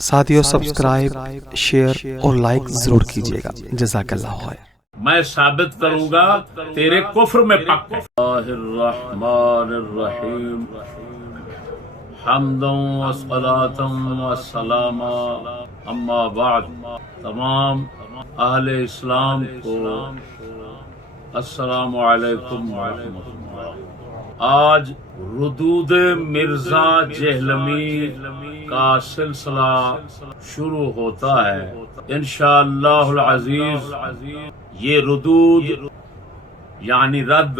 ساتھیو subscribe, share اور like ضرور کیجیے گا۔ جزاک اللہ خیر۔ میں ثابت کروں گا تیرے کفر میں پک ہے۔ اللہ الرحمن الرحیم، حمدا و صلاۃ و سلام، اما بعد۔ تمام اہل اسلام کو السلام علیکم ورحمۃ اللہ۔ آج ردود مرزا جہلمی کا سلسلہ شروع ہوتا ہے انشاءاللہ العزیز۔ یہ ردود یعنی رد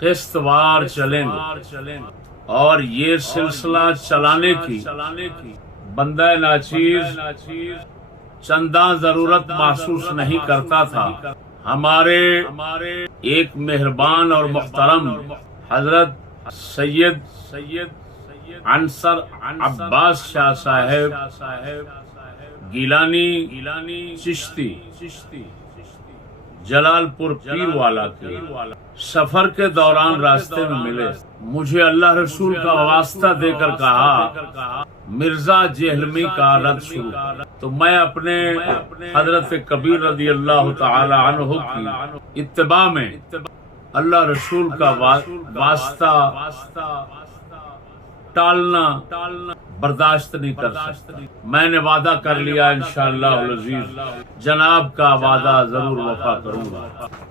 قسط وار چلیں گے، اور یہ سلسلہ چلانے کی بندہ ناچیز چنداں ضرورت محسوس نہیں کرتا تھا۔ ہمارے ایک مہربان اور محترم حضرت سید عنصر عباس شاہ صاحب گیلانی چشتی جلال پور پیر والا کے سفر کے دوران راستے میں ملے۔ مجھے اللہ رسول کا واسطہ دے کر کہا مرزا جہلمی کا رد شروع، تو میں اپنے حضرت کبیر رضی اللہ تعالی عنہ کی اتباع میں اللہ رسول کا واسطہ ٹالنا برداشت نہیں کر سکتا۔ میں نے وعدہ کر لیا انشاءاللہ العزیز جناب کا وعدہ ضرور وفا کروں گا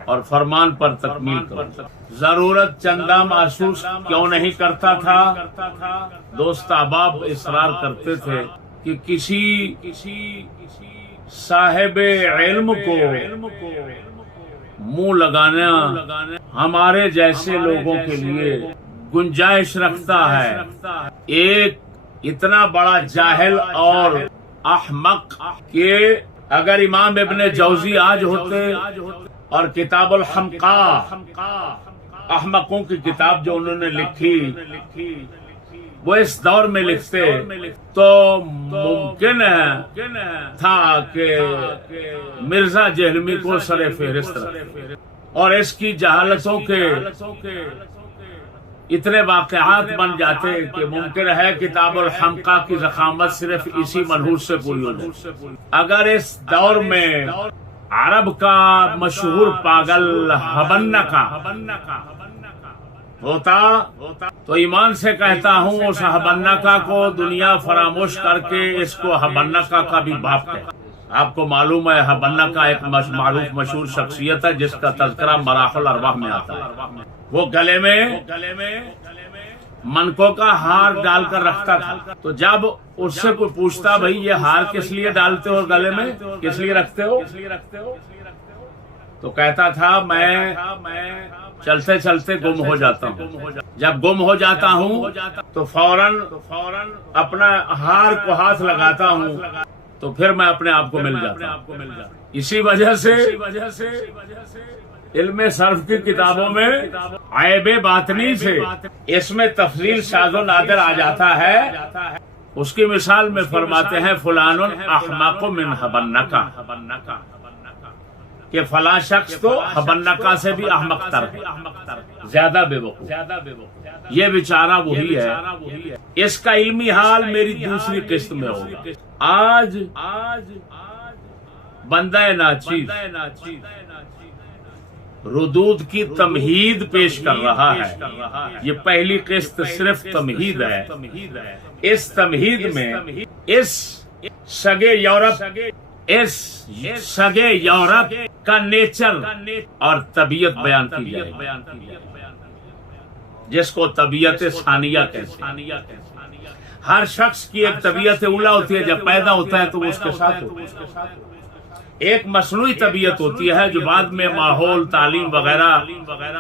اور فرمان پر تکمیل کروں گا۔ ضرورت چندہ محسوس کیوں نہیں کرتا تھا؟ دوست احباب اصرار کرتے تھے کہ کسی صاحب علم کو منہ لگانا ہمارے جیسے لوگوں کے لیے گنجائش رکھتا ہے۔ ایک اتنا بڑا جاہل اور احمق کہ اگر امام ابن جوزی آج ہوتے اور کتاب الحمقاء، احمقوں کی کتاب جو انہوں نے لکھی، وہ اس دور میں لکھتے تو ممکن تھا کہ مرزا جہلمی کو سر فہرست رکھتے، اور اس کی جہالتوں کے اتنے واقعات بن جاتے کہ ممکن ہے کتاب الحمقاء کی ضخامت صرف اسی منحوس سے پوری ہو جائے۔ اگر اس دور میں عرب کا مشہور پاگل حبنکا ہوتا تو ایمان سے کہتا ہوں اس حبنکا کو دنیا فراموش کر کے اس کو حبنکا کا بھی باپ کہے۔ آپ کو معلوم ہے حبنکا ایک معروف مشہور شخصیت ہے جس کا تذکرہ مراحل الارواح میں آتا ہے۔ وہ گلے میں منکوں کا ہار ڈال کر رکھتا تھا، تو جب اس سے کوئی پوچھتا بھائی یہ ہار کس لیے ڈالتے ہو گلے میں، کس لیے رکھتے ہو، تو کہتا تھا میں چلتے چلتے گم ہو جاتا ہوں، جب گم ہو جاتا ہوں تو فوراً اپنا ہار کو ہاتھ لگاتا ہوں تو پھر میں اپنے آپ کو مل جاتا ہوں۔ اسی وجہ سے علم صرف کی کتابوں میں عیب باطنی سے اس میں تفضیل شاذ و نادر آ جاتا ہے۔ اس کی مثال میں فرماتے ہیں فلان احمق من حبنکا، کہ فلاں شخص تو حبنکا سے بھی احمق تر ہے، زیادہ بے وقوف۔ یہ بیچارہ وہی ہے۔ اس کا علمی حال میری دوسری قسط میں ہوگا۔ آج بندہ ناچیز ردود کی تمہید پیش کر رہا ہے۔ یہ پہلی قسط صرف تمہید ہے۔ اس تمہید میں اس سگے یورپ کا نیچر اور طبیعت بیان کی جائے، جس کو طبیعت ثانیہ کہتے ہیں۔ ہر شخص کی ایک طبیعت اولا ہوتی ہے، جب پیدا ہوتا ہے تو وہ اس کے ساتھ ہوتا ہے۔ ایک مصنوعی طبیعت ہوتی ہے جو بعد میں ماحول، تعلیم وغیرہ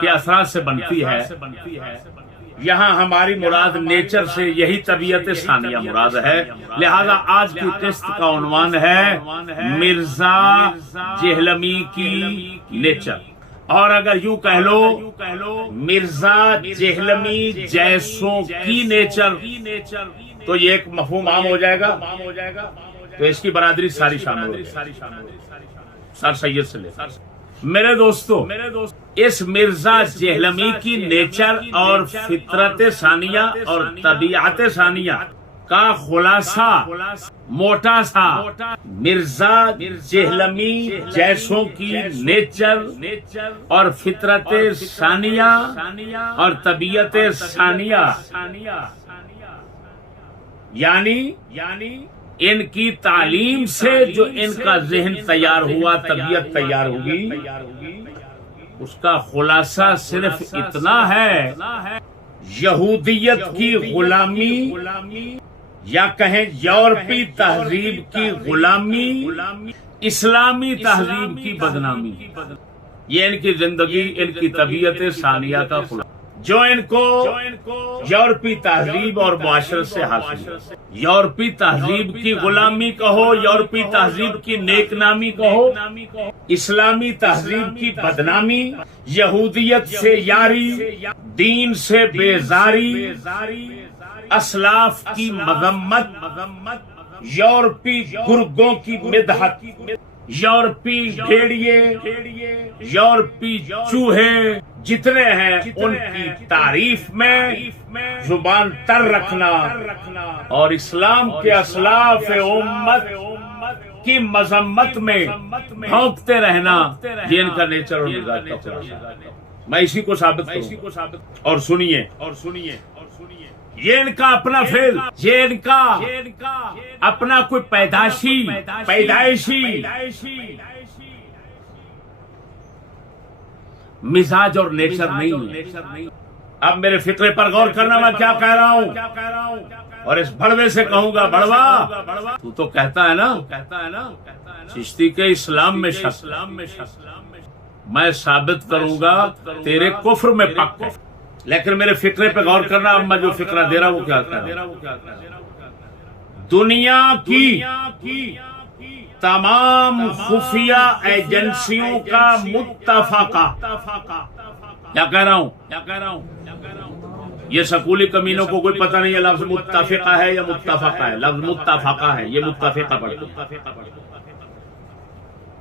کے اثرات سے بنتی ہے۔ یہاں ہماری مراد نیچر سے یہی طبیعت ثانیہ مراد ہے۔ لہذا آج کی قسط کا عنوان ہے مرزا جہلمی کی نیچر، اور اگر یوں کہہ لو مرزا جہلمی جیسوں کی نیچر، تو یہ ایک مفہوم عام ہو جائے گا، تو اس کی برادری ساری شامل ہو جائے گی، سر سید سے لے۔ میرے دوستو، اس مرزا جہلمی کی نیچر اور فطرت ثانیہ اور طبیعت ثانیہ کا خلاصہ موٹا سا مرزا جہلمی جیسوں کی نیچر اور فطرت ثانیہ اور طبیعت ثانیہ، یعنی ان کی تعلیم سے جو ان کا ذہن تیار ہوا، طبیعت تیار ہوگی، اس کا خلاصہ صرف اتنا ہے، یہودیت کی غلامی یا کہیں یورپی تہذیب کی غلامی، اسلامی تہذیب کی بدنامی، یہ ان کی زندگی، ان کی طبیعت ثانیہ کا خلاصہ، جو ان کو یورپی تہذیب اور معاشرت سے حاصل ہے۔ یورپی تہذیب کی غلامی کہو، یورپی تہذیب کی نیک نامی کہو، اسلامی تہذیب کی بدنامی، یہودیت سے یاری، دین سے بیزاری، اسلاف کی مذمت، یورپی گرگوں کی مدحت، یورپی بھیڑیے، یورپی چوہے جتنے ہیں ان کی تعریف میں زبان تر رکھنا اور اسلام کے اسلاف امت کی مذمت میں بھونکتے رہنا، یہ ان کا نیچر اور مزاج کا خلاصہ ہے۔ میں اسی کو ثابت کروں اور سنیے، یہ ان کا اپنا فعل، یہ ان کا اپنا کوئی پیدائشی مزاج اور نیچر نہیں ہے۔ اب میرے فکرے پر غور کرنا، میں کیا کہہ رہا ہوں، اور اس بڑوے سے کہوں گا، بڑوا تو کہتا ہے نا چشتی کے اسلام میں شک، میں ثابت کروں گا تیرے کفر میں پک، لیکن میرے فکرے پہ غور کرنا۔ اب میں جو فکرہ دے رہا ہوں وہ کیا کہہ رہا ہوں، دنیا کی تمام خفیہ ایجنسیوں کا متفقہ، کیا کہہ رہا ہوں، یہ سکولی کمینوں کو کوئی پتہ نہیں ہے لفظ متفقہ ہے یا متفقہ ہے، لفظ متفقہ ہے، یہ متفقہ پڑھتے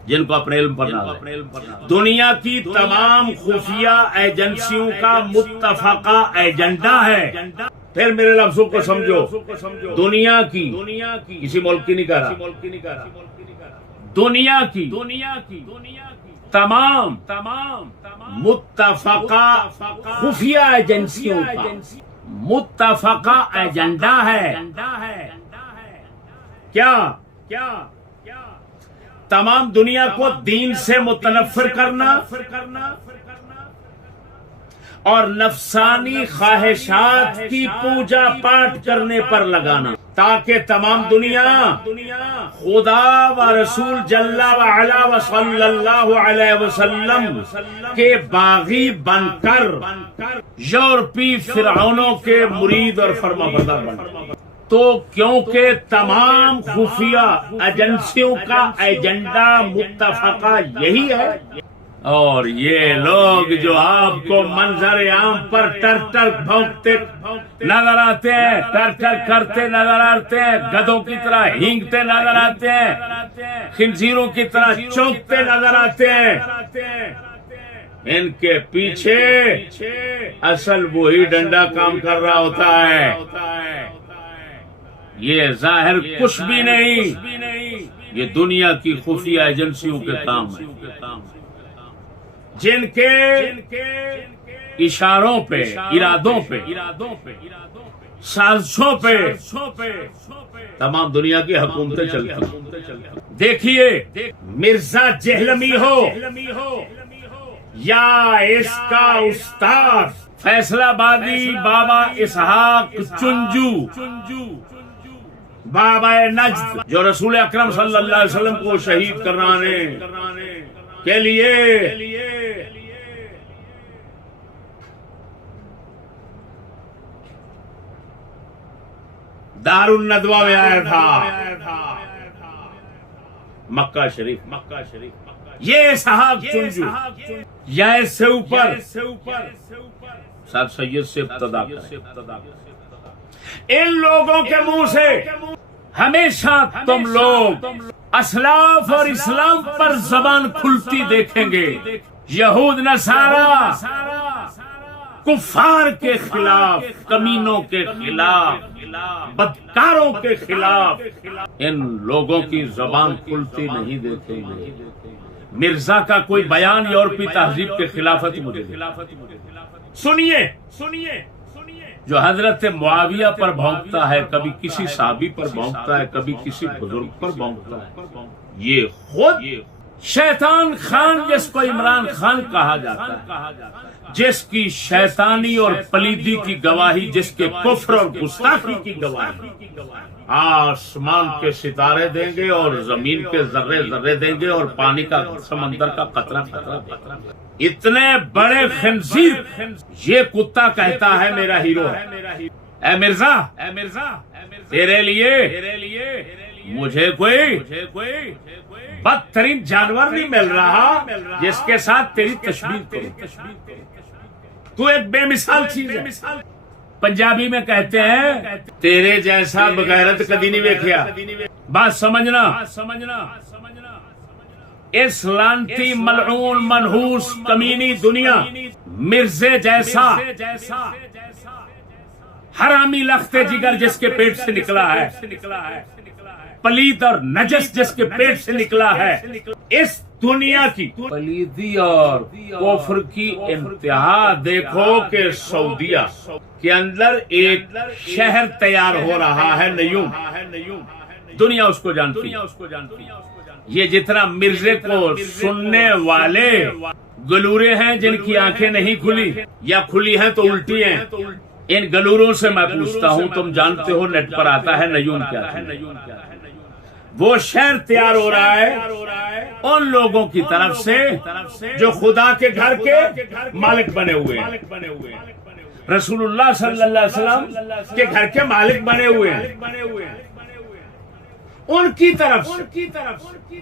جن کو اپنے علم پر نہ ہے۔ دنیا کی تمام خفیہ ایجنسیوں کا متفقہ ایجنڈا ہے، پھر میرے لفظوں کو سمجھو، دنیا کی، کسی ملک کی نہیں کہہ رہا، دنیا کی تمام متفقہ خفیہ ایجنسیوں کا متفقہ ایجنڈا ہے، کیا تمام دنیا کو دین سے متنفر کرنا اور نفسانی خواہشات کی پوجا پاٹ کرنے پر لگانا، تاکہ تمام دنیا خدا و رسول جل وعلا و صلی اللہ علیہ وسلم کے باغی بن کر یورپی فرعونوں کے مرید اور فرما بردار بن کر، تو کیونکہ تمام خفیہ ایجنسیوں کا ایجنڈا متفقہ یہی ہے، اور یہ لوگ جو آپ کو منظر عام پر ٹر ٹر بھونکتے نظر آتے ہیں، ٹر ٹر کرتے نظر آتے ہیں، گدھوں کی طرح ہینگتے نظر آتے ہیں، خنزیروں کی طرح چونکتے نظر آتے ہیں، ان کے پیچھے اصل وہی ڈنڈا کام کر رہا ہوتا ہے۔ یہ ظاہر کچھ بھی نہیں، یہ دنیا کی خفیہ ایجنسیوں کے کام ہے، جن کے اشاروں پہ، ارادوں پہ، سازشوں پہ تمام دنیا کی حکومتیں چلتی۔ دیکھیے، مرزا جہلمی ہو یا اس کا استاد فیصل آبادی بابا اسحاق چنجو، بابا نجد، جو رسول اکرم صلی اللہ علیہ وسلم کو شہید کرانے کے لیے دار الندوہ میں آیا تھا، مکہ شریف، یہ اسحاق چنجو یا اس سے اوپر سر سید سے ابتدا کریں، ان لوگوں کے منہ سے ہمیشہ تم لوگ اسلاف اور اسلام پر زبان کھلتی دیکھیں گے۔ یہود نصارا کفار کے خلاف، کمینوں کے خلاف، بدکاروں کے خلاف ان لوگوں کی زبان کھلتی نہیں دیکھیں گے۔ مرزا کا کوئی بیان یورپی تہذیب کے خلاف ہے تو مجھے سنیے جو حضرت معاویہ پر بھونکتا ہے، کبھی کسی صحابی پر بھونکتا ہے، کبھی کسی بزرگ پر بھونکتا ہے، یہ خود شیطان خان جس کو عمران خان کہا جاتا ہے، جس کی شیطانی اور پلیدی کی گواہی، جس کے کفر اور گستاخی کی گواہی آسمان کے ستارے دیں گے اور زمین کے ذرے ذرے دیں گے اور پانی کا سمندر کا قطرہ قطرہ دیں گے۔ اتنے بڑے خنزیر یہ کتا کہتا ہے میرا ہیرو ہے۔ اے مرزا تیرے لیے مجھے کوئی بدترین جانور نہیں مل رہا جس کے ساتھ تیری تشبیہ کروں۔ تو ایک بے مثال چیز ہے۔ پنجابی میں کہتے ہیں تیرے جیسا بغیرت کدی نہیں ویکھیا۔ بات سمجھنا، اس لانتی ملعون منحوس کمینی دنیا مرزے جیسا حرامی لخت جگر جس کے پیٹ سے نکلا ہے، پلید اور نجس جس کے پیٹ سے نکلا ہے، اس دنیا کی پلیدی اور کفر کی انتہا دیکھو کہ سعودیہ کے اندر ایک شہر تیار ہو رہا ہے، نیوم، دنیا اس کو جانتی ہے۔ یہ جتنا مرزے کو سننے والے گلورے ہیں جن کی آنکھیں نہیں کھلی یا کھلی ہیں تو الٹی ہیں، ان گلوروں سے میں پوچھتا ہوں، تم جانتے ہو نیٹ پر آتا ہے نیوم کیا ہے؟ وہ شہر تیار ہو رہا ہے ان لوگوں کی طرف سے جو خدا کے گھر کے مالک بنے ہوئے ہیں، رسول اللہ صلی اللہ علیہ وسلم کے گھر کے مالک بنے ہوئے ہیں، ان کی طرف سے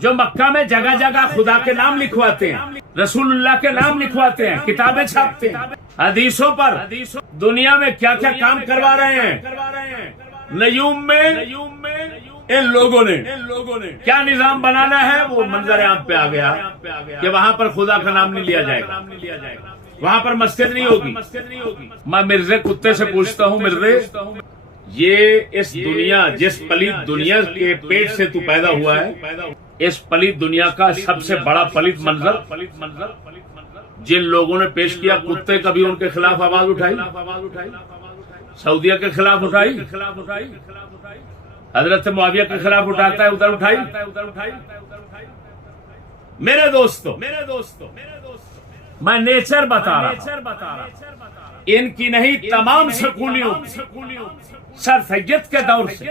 جو مکہ میں جگہ جگہ خدا کے نام لکھواتے ہیں، رسول اللہ کے نام لکھواتے ہیں، کتابیں چھاپتے ہیں، حدیثوں پر دنیا میں کیا کیا کام کروا رہے ہیں۔ نیوم میں ان لوگوں نے کیا نظام بنانا ہے وہ منظر عام پہ آ گیا کہ وہاں پر خدا کا نام نہیں لیا جائے گا، وہاں پر مسجد نہیں ہوگی۔ میں مرزے کتے سے پوچھتا ہوں، مرزے یہ اس دنیا، جس پلید دنیا کے پیٹ سے تو پیدا ہوا ہے، اس پلید دنیا کا سب سے بڑا پلید منظر جن لوگوں نے پیش کیا، کتے کبھی ان کے خلاف آواز اٹھائی؟ سعودیہ کے خلاف اٹھائی؟ حضرت معاویہ کے خلاف اٹھاتا ہے ادھر اٹھائی؟ میرے دوستو میں نیچر بتا رہا، ان کی نہیں تمام سکولیوں سر سید کے دور سے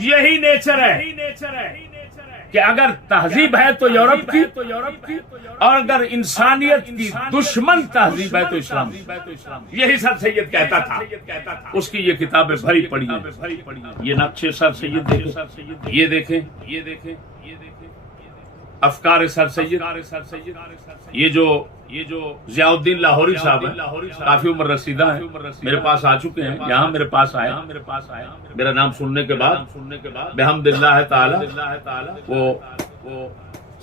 یہی نیچر ہے کہ اگر تہذیب ہے تو یورپ کی، اور اگر انسانیت کی دشمن تہذیب ہے تو اسلام۔ یہی سر سید کہتا تھا، اس کی یہ کتابیں بھری پڑی ہیں۔ یہ نقشے سر سید دیکھیں، یہ دیکھیں افکار سر سید، یہ جو ضیاء الدین لاہوری صاحب ہیں، کافی عمر رسیدہ ہیں، میرے پاس آ چکے ہیں، یہاں میرے پاس آئے، میرا نام سننے کے بعد بحمد اللہ تعالی وہ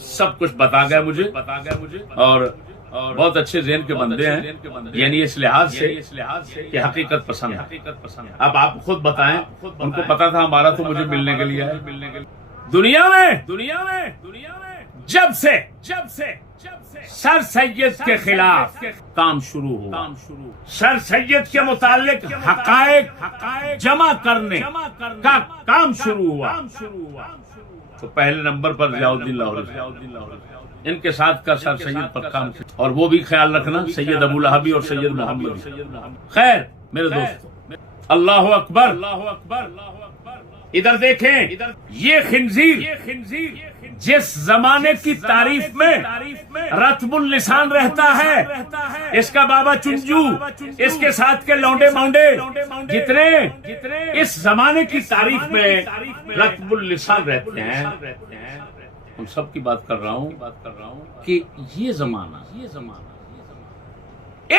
سب کچھ بتا گئے مجھے، اور بہت اچھے ذہن کے بندے ہیں، یعنی اس لحاظ سے کہ حقیقت پسند ہے۔ اب آپ خود بتائیں، ان کو پتا تھا ہمارا تو مجھے ملنے کے لیے ہے۔ دنیا میں جب سے سر سید کے خلاف کام شروع ہوا، سر سید کے متعلق حقائق جمع کرنے کا کام شروع ہوا، تو پہلے نمبر پر ضیاء الدین لاہوری، ان کے ساتھ کا سر سید پر کام، اور وہ بھی خیال رکھنا سید ابو لہبی اور سید محمد۔ خیر میرے دوستو، اللہ اکبر، ادھر دیکھیں، یہ خنزیر جس زمانے کی تعریف میں رتب اللسان رہتا ہے، اس کا بابا چنجو، اس کے ساتھ کے لونڈے مونڈے جتنے اس زمانے کی تعریف میں رتب اللسان رہتے ہیں، ان سب کی بات کر رہا ہوں کہ یہ زمانہ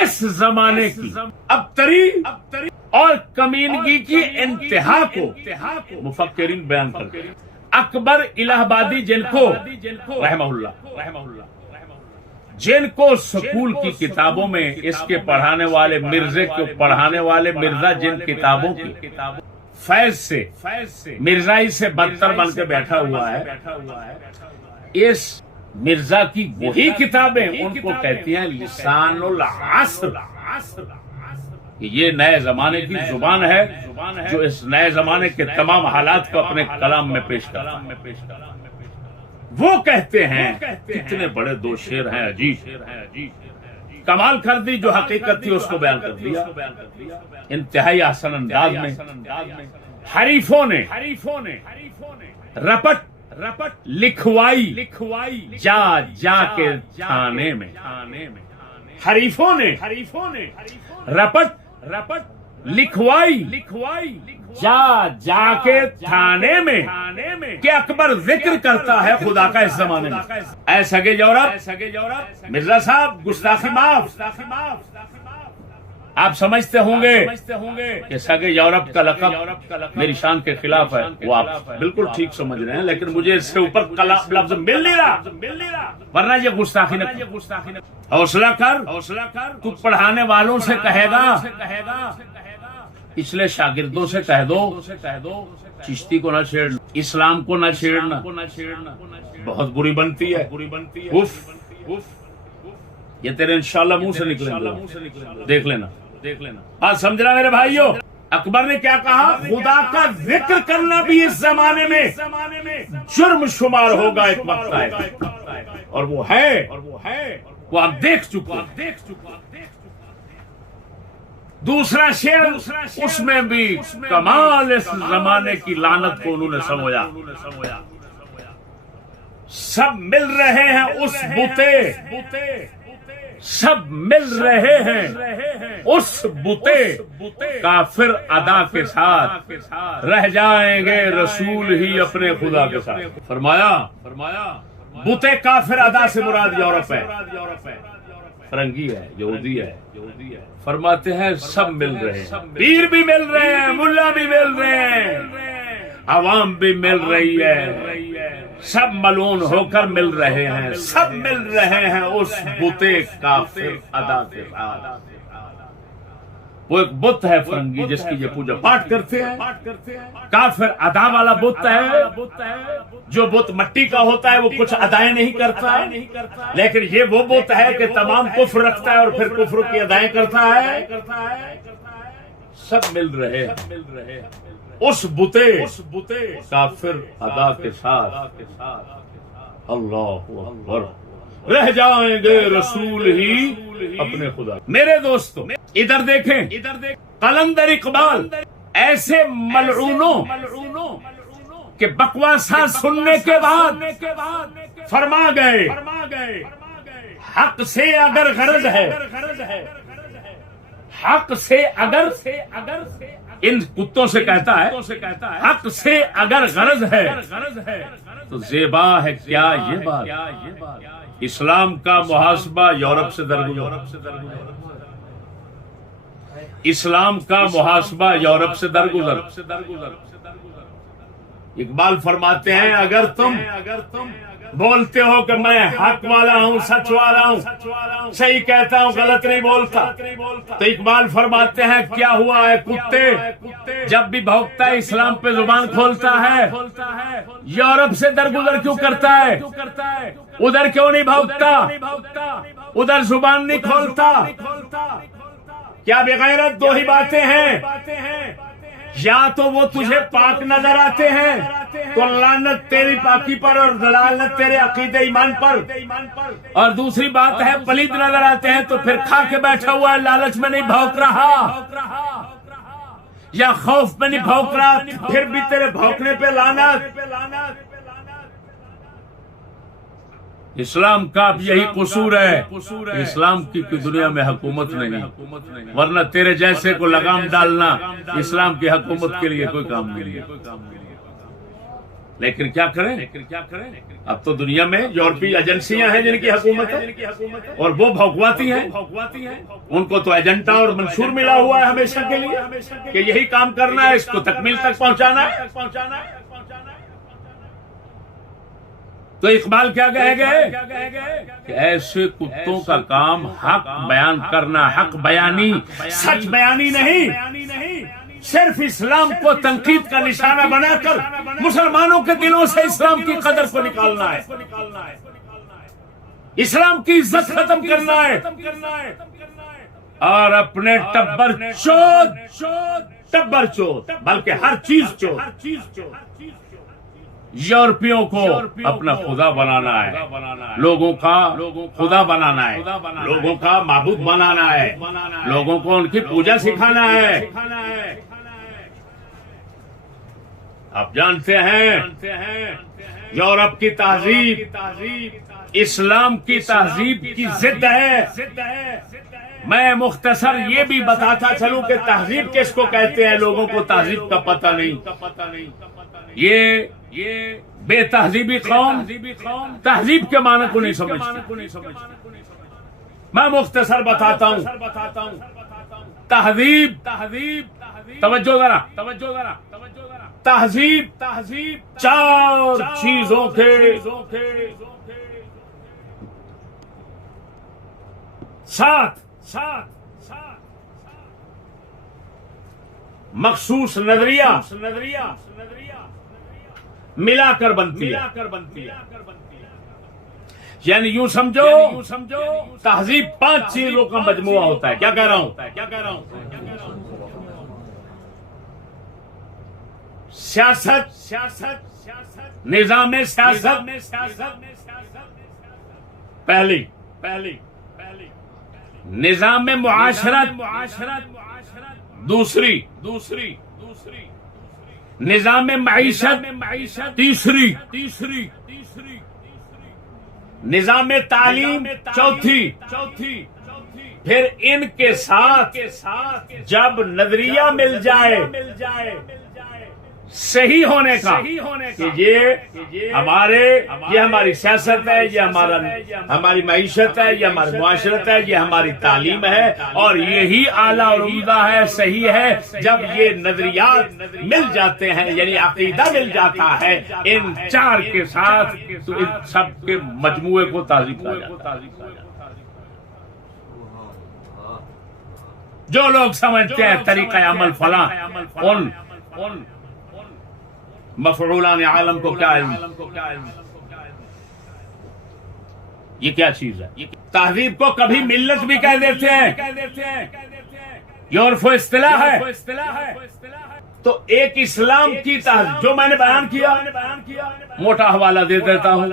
اس زمانے کی ابتری اور کمینگی کی انتہا کو مفکرین بیان کرتے ہیں۔ اکبر الہ آبادی جن کو رحمہ اللہ جن کو سکول کی کتابوں میں اس کے پڑھانے والے مرزے کو پڑھانے والے مرزا جن کتابوں کی فیض سے مرزائی سے بدتر بن کے بیٹھا ہوا ہے، اس مرزا کی وہی کتابیں ان کو کہتی ہیں لسان العصر، کہ یہ نئے زمانے کی زبان ہے جو اس نئے زمانے کے تمام حالات کو اپنے کلام میں پیش کرتا ہے۔ وہ کہتے ہیں، کتنے بڑے دو شعر ہیں، عجیب کمال کر دی، جو حقیقت تھی اس کو بیان کر دیا انتہائی احسن انداز میں۔ حریفوں نے رپٹ لکھوائی جا جا کے تھانے میں، حریفوں نے رپٹ لکھوائی جا جا کے تھانے میں کہ اکبر ذکر کرتا ہے خدا کا اس زمانے میں۔ اے سگے جورب، مرزا صاحب گستاخی معاف۔ آپ سمجھتے ہوں گے کہ سگے یورپ کا لقب میری شان کے خلاف ہے، وہ آپ بالکل ٹھیک سمجھ رہے ہیں، لیکن مجھے اس سے اوپر لفظ مل نہیں رہا، ورنہ یہ گستاخی نہ۔ حوصلہ کر، تو پڑھانے والوں سے کہے گا، پچھلے شاگردوں سے کہہ دو چشتی کو نہ چھیڑنا، اسلام کو نہ چھیڑنا، بہت بری بنتی ہے۔ یہ تیرے انشاءاللہ منہ سے نکلیں گے، دیکھ لینا۔ آج سمجھنا میرے بھائیو، اکبر نے کیا کہا؟ خدا کا ذکر کرنا بھی اس زمانے میں جرم شمار ہوگا ایک وقت آئے گا، اور وہ ہے، وہ آپ دیکھ چکے۔ دوسرا شعر، اس میں بھی کمال اس زمانے کی لعنت کو انہوں نے سمجھا۔ سب مل رہے ہیں اس بوتے، سب مل رہے ہیں اس بوتے، کافر ادا کے ساتھ رہ جائیں گے رسول ہی اپنے خدا کے ساتھ۔ فرمایا بوتے کافر ادا سے مراد یورپ ہے، فرنگی ہے، یہودی ہے۔ فرماتے ہیں سب مل رہے ہیں، پیر بھی مل رہے ہیں، ملا بھی مل رہے ہیں، عوام بھی مل رہی ہے، سب ملعون ہو کر مل رہے ہیں، سب مل رہے ہیں اس بتے کافر ادا کے ساتھ۔ وہ ایک بت ہے فرنگی جس کی یہ پوجا پاٹ کرتے ہیں، کافر ادا والا بت ہے۔ جو بت مٹی کا ہوتا ہے وہ کچھ ادائیں نہیں کرتا ہے، لیکن یہ وہ بت ہے کہ تمام کفر رکھتا ہے اور پھر کفر کی ادائیں کرتا ہے۔ سب مل رہے ہیں اس بتے کافر ادا کے ساتھ، اللہ اکبر، رہ جائیں گے رسول ہی اپنے خدا۔ میرے دوستو ادھر دیکھیں، قلندر اقبال ایسے ملعونوں کہ بکواسات سننے کے بعد فرما گئے، حق سے اگر غرض ہے، حق سے اگر ان کتوں سے کہتا ہے، حق سے اگر غرض ہے تو زیبا ہے کیا یہ بات، اسلام کا محاسبہ یورپ سے درگزر، اسلام کا محاسبہ یورپ سے درگزر۔ اقبال فرماتے ہیں اگر تم بولتے ہو کہ میں حق والا ہوں، سچ والا ہوں، صحیح کہتا ہوں، غلط نہیں بولتا، تو اقبال فرماتے ہیں کیا ہوا ہے کتے، جب بھی بھونکتا ہے اسلام پہ زبان کھولتا ہے، یورپ سے درگزر کیوں کرتا ہے؟ ادھر کیوں نہیں بھونکتا، ادھر زبان نہیں کھولتا؟ کیا بغیرت دو ہی باتیں ہیں، یا تو وہ تجھے پاک نظر آتے ہیں تو لعنت تیری پاکی پر اور دلالت تیرے عقیدہ ایمان پر، اور دوسری بات ہے پلید نظر آتے ہیں تو پھر کھا کے بیٹھا ہوا ہے، لالچ میں نہیں بھونک رہا، یا خوف میں نہیں بھونک رہا، پھر بھی تیرے بھونکنے پہ لعنت۔ اسلام کا یہی قصور ہے، اسلام کی کوئی دنیا میں حکومت نہیں، ورنہ تیرے جیسے کو لگام ڈالنا اسلام کی حکومت کے لیے کوئی کام نہیں ہے۔ لیکن کیا کریں، اب تو دنیا میں یورپی ایجنسیاں ہیں جن کی حکومت ہے، اور وہ بھونکواتی ہیں، ان کو تو ایجنٹا اور منشور ملا ہوا ہے ہمیشہ کے لیے کہ یہی کام کرنا ہے، اس کو تکمیل تک پہنچانا ہے۔ تو اقبال کیا کہے گئے کہ ایسے کتوں کا کام حق بیان کرنا، حق بیانی، سچ بیانی نہیں، صرف اسلام کو تنقید کا نشانہ بنا کر مسلمانوں کے دلوں سے اسلام کی قدر کو نکالنا ہے، اسلام کی عزت ختم کرنا ہے، اور اپنے ٹبر چود بلکہ ہر چیز چود یورپیوں کو اپنا خدا بنانا ہے، لوگوں کا خدا بنانا ہے، لوگوں کا معبود بنانا ہے، لوگوں کو ان کی پوجا سکھانا ہے۔ آپ جانتے ہیں یورپ کی تہذیب اسلام کی تہذیب کی ضد ہے۔ میں مختصر یہ بھی بتاتا چلوں کہ تہذیب کس کو کہتے ہیں، لوگوں کو تہذیب کا پتہ نہیں، یہ بے تہذیبی قوم تہذیب کے معنی کو نہیں سمجھتی۔ میں مختصر بتاتا ہوں، تہذیب توجہ ذرا تہذیب چار چیزوں کے ساتھ مخصوص نظریہ ملا کر بنتی ہے، یعنی یوں سمجھو تہذیب 5 چیزوں کا مجموعہ ہوتا ہے۔ کیا کہہ رہا ہوں؟ سیاست، نظام سیاست پہلی، نظام معاشرت دوسری، نظام معیشت تیسری، نظام تعلیم چوتھی، پھر ان کے ساتھ جب نظریہ مل جائے صحیح ہونے کا کہ یہ ہماری سیاست ہے، یہ ہماری معیشت ہے، یہ ہماری معاشرت ہے، یہ ہماری تعلیم ہے، اور یہی اعلیٰ اور عمدہ ہے، صحیح ہے، جب یہ نظریات مل جاتے ہیں یعنی عقیدہ مل جاتا ہے ان 4 کے ساتھ، تو ان سب کے مجموعے کو تہذیب کہا جاتا ہے۔ جو لوگ سمجھتے ہیں طریقہ عمل فلاں، ان مفعولان عالم کو کیا علم، یہ کیا چیز ہے؟ تہذیب کو کبھی ملت بھی کہہ دیتے ہیں، یہ عرف و اصطلاح ہے۔ تو ایک اسلام کی تہذیب جو میں نے بیان کیا، موٹا حوالہ دے دیتا ہوں،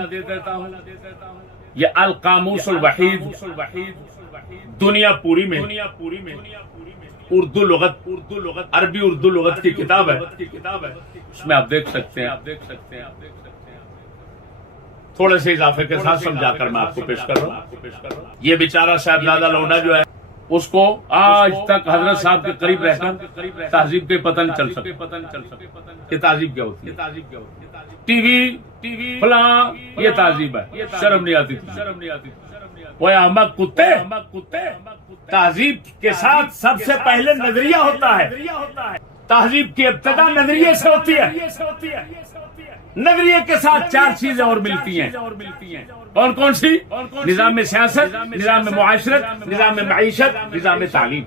یہ القاموس الوحید دنیا پوری میں اردو لغت عربی اردو لغت کی کتاب ہے، اس میں آپ دیکھ سکتے ہیں، تھوڑے سے اضافے کے ساتھ سمجھا کر میں آپ کو پیش کر رہا ہوں۔ یہ بیچارہ صاحبزادہ لونڈا جو ہے، اس کو آج تک حضرت صاحب کے قریب رہ کر تہذیب کے پتہ نہیں چل سکتا کہ تہذیب کیا ہوتی ہے۔ ٹی وی فلاں یہ تہذیب ہے، شرم نہیں آتی۔ وہ احمق کتے، تہذیب کے ساتھ سب سے پہلے نظریہ ہوتا ہے، تہذیب کی ابتدا نظریے سے ہوتی ہے، نظریے کے ساتھ 4 چیزیں اور ملتی ہیں، کون سی؟ نظام سیاست، نظام معاشرت، نظام معیشت، نظام تعلیم۔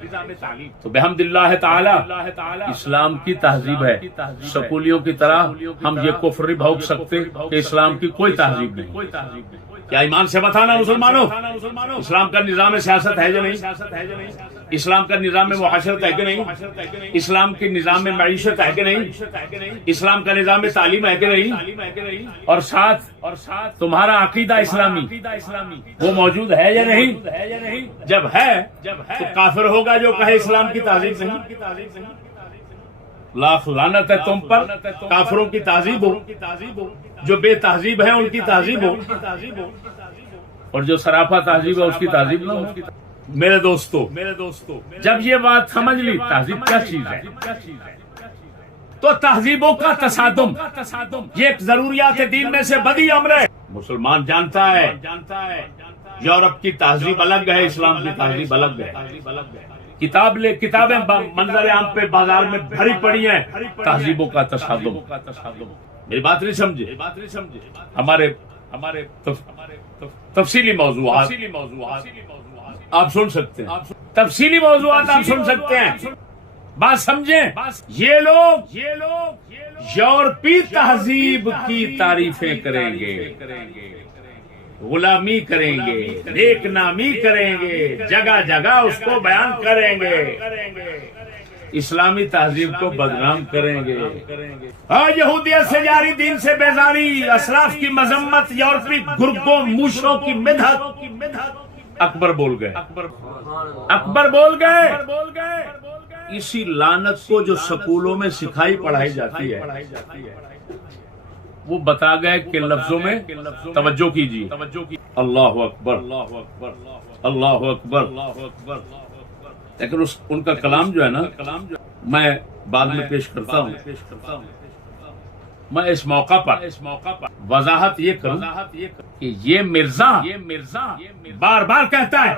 تو بحمد اللہ تعالی اسلام کی تہذیب ہے، سکولیوں کی طرح ہم یہ کفر نہیں بھونک سکتے کہ اسلام کی کوئی تہذیب نہیں۔ کیا ایمان سے بتانا مسلمانوں، اسلام کا نظام سیاست ہے جو نہیں؟ اسلام کا نظام معاشرت ہے کہ نہیں؟ اسلام کی نظام معیشت ہے کہ نہیں؟ اسلام کا نظام تعلیم ہے کہ نہیں؟ اور ساتھ تمہارا عقیدہ اسلامی وہ موجود ہے یا نہیں؟ جب ہے تو کافر ہوگا جو کہے اسلام کی تہذیب نہیں۔ لاکھ لعنت ہے تم پر، کافروں کی تہذیب ہو، جو بے تہذیب ہے ان کی تہذیب ہو، اور جو سراپا تہذیب ہے اس کی تہذیب نہ ہو۔ میرے دوستو جب یہ بات سمجھ لی تہذیب کیا چیز ہے، تو تہذیبوں کا تصادم یہ ایک ضروریات دین میں سے بدی امر ہے۔ مسلمان جانتا ہے یورپ کی تہذیب الگ ہے، اسلام کی تہذیب الگ ہے۔ کتابیں منظر عام پہ بازار میں بھری پڑی ہیں، تہذیبوں کا تصادم۔ میری بات نہیں سمجھے، ہمارے ہمارے تفصیلی موضوعات آپ سن سکتے ہیں، تفصیلی موضوعات آپ سن سکتے ہیں. بات سمجھیں، یہ لوگ یورپی تہذیب کی تعریفیں کریں گے، غلامی کریں گے، نیک نامی کریں گے، جگہ جگہ اس کو بیان کریں گے، اسلامی تہذیب کو بدنام کریں گے. اور یہودیت سے جاری، دین سے بیزاری، اسلاف کی مذمت، یورپی گرگوں موشوں کی مدحت. اکبر بول گئے، اکبر بول گئے. اسی لعنت کو جو سکولوں میں سکھائی پڑھائی جاتی ہے وہ بتا گئے کہ لفظوں میں توجہ کیجیے. اللہ اکبر، اللہ اکبر. لیکن ان کا کلام جو ہے نا، میں بعد میں پیش کرتا ہوں. میں اس موقع پر وضاحت یہ کروں کہ یہ مرزا بار بار کہتا ہے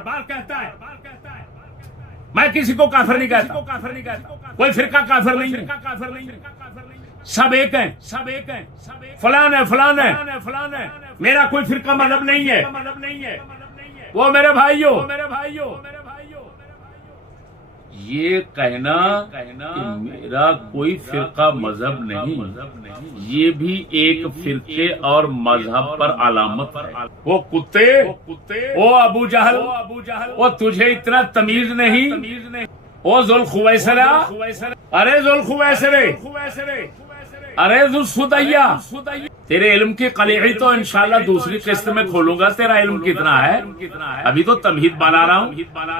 میں کسی کو کافر نہیں کہتا، کوئی فرقہ کافر نہیں ہے، سب ایک ہیں، فلان ہے، میرا کوئی فرقہ مذہب نہیں ہے. وہ میرے بھائیوں، یہ کہنا کہ میرا کوئی فرقہ مذہب نہیں، یہ بھی ایک فرقے اور مذہب پر علامت ہے. وہ کتے، وہ ابو جہل، وہ تجھے اتنا تمیز نہیں. وہ ذوالخویسرہ، ارے ذوالخویسرے، ارے ذوالسدیہ، تیرے علم کی قلیعی تو انشاءاللہ دوسری قسط میں کھولوں گا. تیرا علم کتنا ہے؟ ابھی تو تمہید بنا رہا ہوں.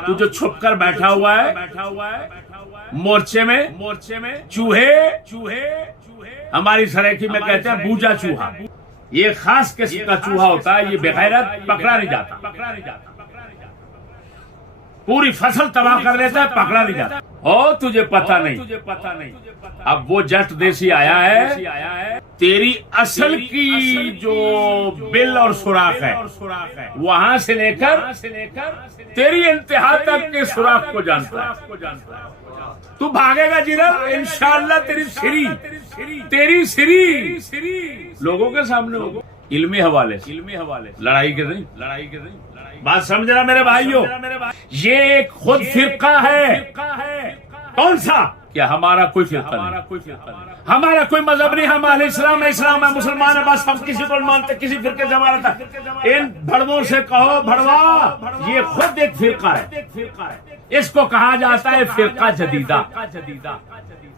تو جو چھپ کر بیٹھا ہوا ہے مورچے میں، چوہے، ہماری سریکی میں کہتے ہیں بوجا چوہا. یہ خاص قسم کا چوہا ہوتا ہے، یہ بغیرت پکڑا نہیں جاتا، پوری فصل تباہ کر لیتا ہے، پکڑا نہیں جاتا. او تجھے پتہ نہیں. اب وہ جٹ دیسی آیا ہے، تیری اصل کی جو بل اور سوراخ ہے وہاں سے لے کر تیری انتہا تک کے سوراخ کو جانتا ہے. تو بھاگے گا جناب، انشاءاللہ تیری سری لوگوں کے سامنے ہوگا. علمی حوالے لڑائی کے نہیں. بات سمجھنا میرے بھائیوں، یہ ایک خود فرقہ ہے. کون سا؟ کیا ہمارا کوئی فرقہ نہیں، ہمارا کوئی مذہب نہیں، ہم اہل اسلام ہے، اسلام ہے، مسلمان ہے، بس ہم کسی کو مانتے، کسی فرقے سے ہمارا تھا. ان بھڑووں سے کہو بھڑوا، یہ خود ایک فرقہ ہے. اس کو کہا جاتا ہے فرقہ جدیدہ.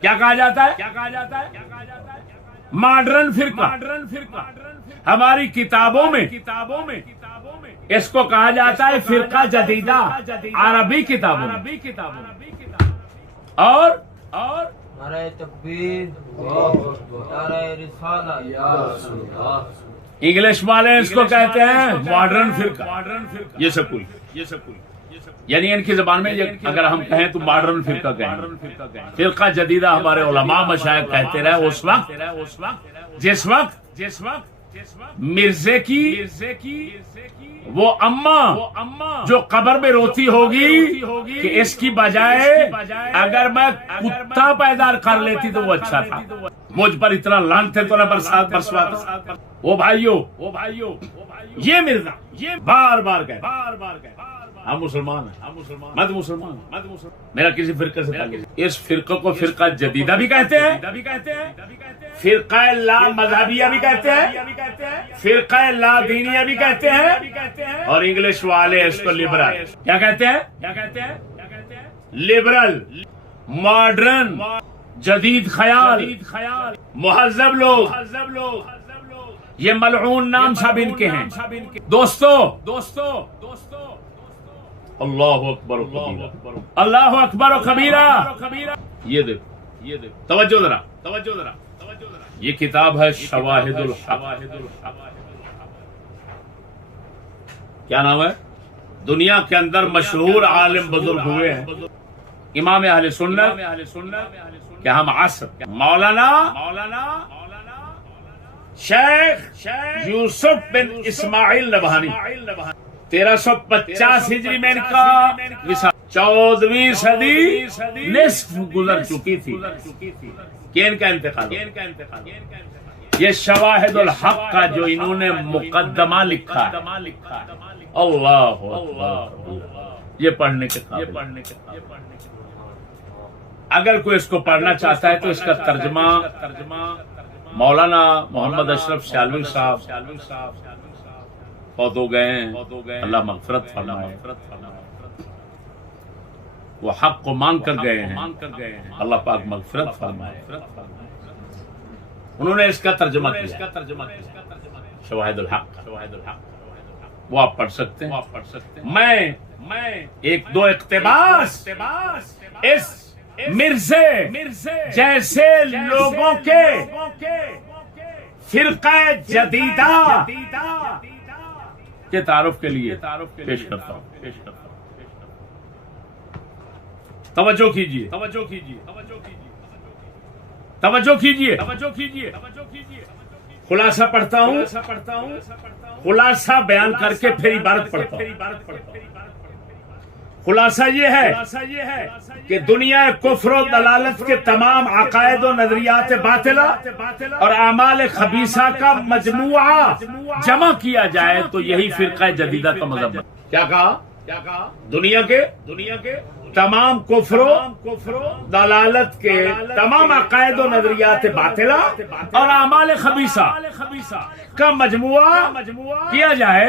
کیا کہا جاتا ہے؟ ماڈرن فرقہ. ہماری کتابوں میں اس کو کہا جاتا ہے فرقہ جدیدہ، عربی کتابوں میں. اور نعرہ تکبیر، نعرہ رسالہ، یا رسول اللہ. انگلش والے اس کو کہتے ہیں ماڈرن فرقہ. یہ سکول یعنی ان کی زبان میں اگر ہم کہیں تو ماڈرن فرقہ کہیں. فرقہ جدیدہ ہمارے علماء مشائخ کہتے رہے اس وقت جس وقت مرزے کی وہ اماں جو قبر میں روتی ہوگی کہ اس کی بجائے اگر میں کتا پیدا کر لیتی تو وہ اچھا تھا، مجھ پر اتنا لعنت ہے تو نہ برسات. وہ بھائیو، یہ مرزا یہ بار بار کہے ہم مسلمان ہیں، میں تو مسلمان ہوں، میرا کسی فرقے سے تعلق نہیں. اس فرقے کو فرقہ جدیدہ بھی کہتے ہیں، فرقہ لا مذہبیہ بھی کہتے ہیں، فرقہ لا دینیہ بھی کہتے ہیں، اور انگلش والے اس کو لبرل کیا کہتے ہیں؟ لبرل، ماڈرن، جدید خیال، مہذب لوگ. یہ ملعون نام سب ان کے ہیں. دوستو اللہ اکبر و کبیرہ، اللہ اکبر و کبیرہ. یہ دیکھو، توجہ ذرا. یہ کتاب ہے شواہد الحق. کیا نام ہے؟ دنیا کے اندر مشہور عالم بزرگ ہوئے ہیں امام اہل سنت کہ ہم عصر مولانا شیخ یوسف بن اسماعیل نبہانی 1350 ہجری میں ان کا وصال. 14ویں صدی نصف گزر چکی تھی کہ ان کا انتقال. یہ شواہد الحق کا جو انہوں نے مقدمہ لکھا ہے، اللہ اکبر، یہ پڑھنے کے قابل۔ اگر کوئی اس کو پڑھنا چاہتا ہے تو اس کا ترجمہ مولانا محمد اشرف سیالوی صاحب فوت ہو گئے ہیں، اللہ مغفرت فرمائے، وہ حق کو مانگ کر گئے ہیں، اللہ پاک مغفرت فرمائے۔ انہوں نے اس کا ترجمہ کیا، شواہد الحق، وہ آپ پڑھ سکتے ہیں۔ میں ایک دو اقتباس اس مرزے جیسے لوگوں کے فرقہ جدیدہ کے تعارف کے لیے پیش کرتا ہوں۔ توجہ کیجیے، توجہ کیجیے، خلاصہ پڑھتا ہوں، خلاصہ بیان کر کے پھر عبارت پڑھتا ہوں۔ خلاصہ یہ ہے کہ دنیا کفر و دلالت کے تمام عقائد و نظریات باطلہ اور اعمال خبیثہ کا مجموعہ جمع کیا جائے تو یہی فرقہ جدیدہ کا مذہب ہے۔ کیا کہا؟ دنیا کے تمام کفر و دلالت کے تمام عقائد و نظریات باطلہ اور اعمال خبیثہ کا مجموعہ کیا جائے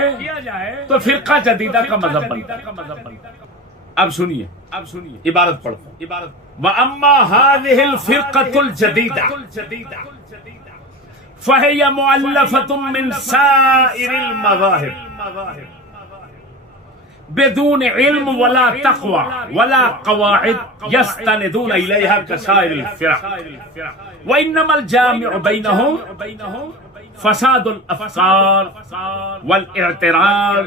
تو فرقہ جدیدہ کا مذہب بنتا ہے۔ اب سنیے عبارت پڑھتا ہوں۔ وَأَمَّا هَذِهِ الْفِرْقَةُ الْجَدِيدَةُ فَهِيَ مُؤَلَّفَةٌ مِّن سَائِرِ الْمَذَاهِبِ بدون علم ولا تقوى ولا قواعد يستندون إليها كسائر الفرق وإنما الجامع بينهم فساد الأفكار والاعتراض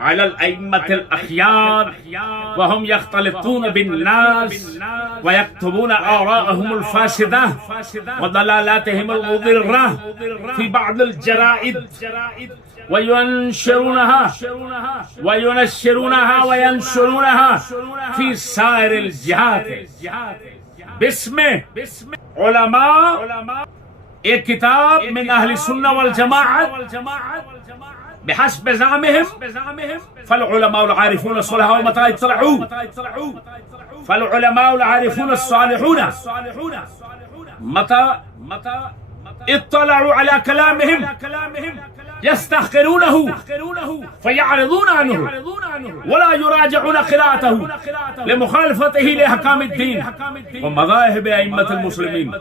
على الأئمة الأخيار وهم يختلطون بالناس ويكتبون آراءهم الفاسدة وضلالاتهم المضرة في بعض الجرائد وينشرونها في سائر الجهات باسم علماء ایک کتاب من اہل السنہ والجماعت بحسب زعمهم فالعلماء العارفون الصالحون فالعلماء العارفون الصالحون متى اطلعوا على كلامهم يستحقرونه فيعرضون عنه ولا يراجعون قراءته لمخالفته لأحكام الدين ومذاهب أئمة المسلمين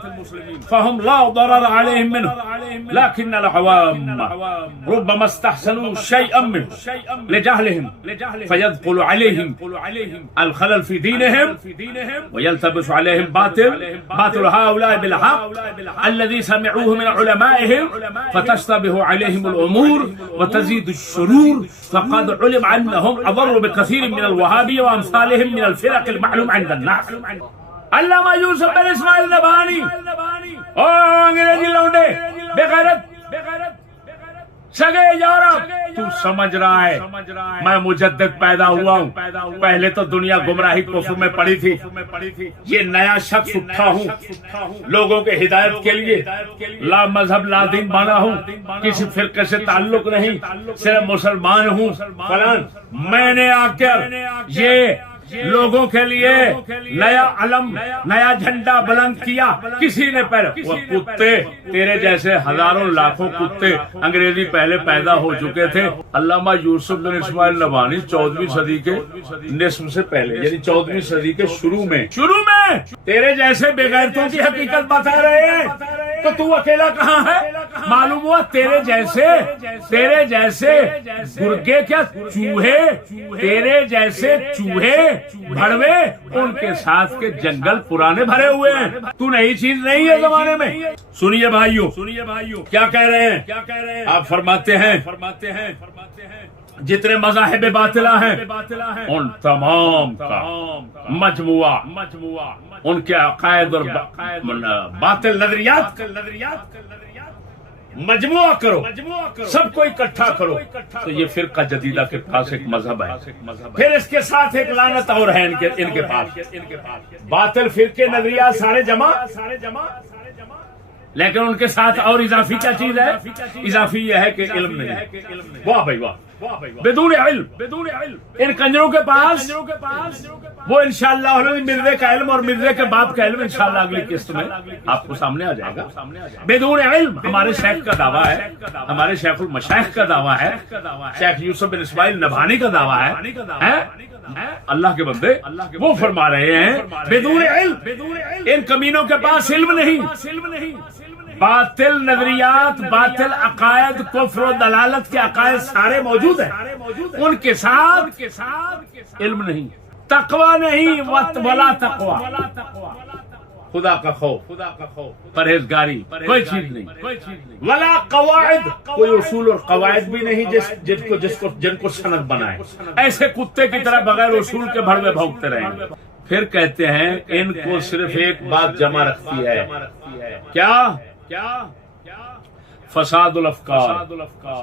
فهم لا ضرر عليهم منه لكن العوام ربما استحسنوا شيئا منه لجهلهم فيدخل عليهم الخلل في دينهم ويلتبس عليهم باطل هؤلاء بالحق الذي سمعوه من علمائهم فتشتبه عليهم الأمور وتزيد الشرور فقد علم أنهم أضروا بكثير من الوهابية وأمثالهم من الفرق المعلوم عند الناس علامہ یوسف بن اسماعیل نبہانی او انگریزی لونڈے بغیرت سگے یورپ تو سمجھ رہا ہے میں مجدد پیدا ہوا ہوں، پہلے تو دنیا گمراہی کفر میں پڑی تھی، یہ نیا شخص اٹھا ہوں لوگوں کے ہدایت کے لیے، لا مذہب لا دین بنا ہوں، کسی فرقے سے تعلق نہیں، صرف مسلمان ہوں فلان۔ میں نے آ کر یہ لوگوں کے لیے نیا علم نیا جھنڈا بلند کیا، کسی نے پہلے وہ کتے تیرے جیسے ہزاروں لاکھوں کتے انگریزی پہلے پیدا ہو چکے تھے۔ علامہ یوسف بن اسماعیل نبہانی 14ویں صدی کے نصف سے پہلے یعنی 14ویں صدی کے شروع میں تیرے جیسے بے غیرتوں کی حقیقت بتا رہے ہیں، تو تو اکیلا کہاں ہے؟ معلوم ہوا تیرے جیسے گرگے کیا چوہے، تیرے جیسے چوہے بھڑوے ان کے ساتھ کے جنگل پرانے بھرے ہوئے ہیں، تو نئی چیز نہیں ہے زمانے میں۔ سنیے بھائیو کیا کہہ رہے ہیں؟ آپ فرماتے ہیں جتنے مذاہب باطلہ ہیں ان تمام کا مجموعہ ان کے عقائد اور باطل نظریات مجموعہ کرو، سب کو اکٹھا کرو تو یہ فرقہ جدیدہ کے پاس ایک مذہب ہے۔ پھر اس کے ساتھ ایک لعنت اور ہے ان کے پاس، باطل فرقے نظریات سارے جمع، لیکن ان کے ساتھ اور اضافی کیا چیز ہے؟ اضافی یہ ہے کہ علم نہیں. واہ بھائی واہ. بدون علم ان کنجروں کے پاس وہ انشاءاللہ مرزے کا علم اور مرزے کے باپ کا علم انشاءاللہ اگلی قسط میں آپ کو سامنے آ جائے گا. بدون علم ہمارے شیخ کا دعویٰ ہے, ہمارے شیخ المشائخ کا دعویٰ ہے, شیخ یوسف بن اسماعیل نبھانی کا دعویٰ ہے. اللہ کے بندے وہ فرما رہے ہیں بدون علم, ان کمینوں کے پاس علم نہیں. باطل نظریات, باطل عقائد, کفر و دلالت کے عقائد سارے موجود ہیں, ان کے ساتھ علم نہیں, تقوی نہیں, ولا تقوی, خدا کا خوف, پرہیزگاری کوئی چیز نہیں, ولا قواعد, کوئی اصول اور قواعد بھی نہیں جن کو سند بنائے. ایسے کتے کی طرح بغیر اصول کے بھڑوے بھونکتے رہیں گے. پھر کہتے ہیں ان کو صرف ایک بات جمع رکھتی ہے, کیا؟ فساد الافکار.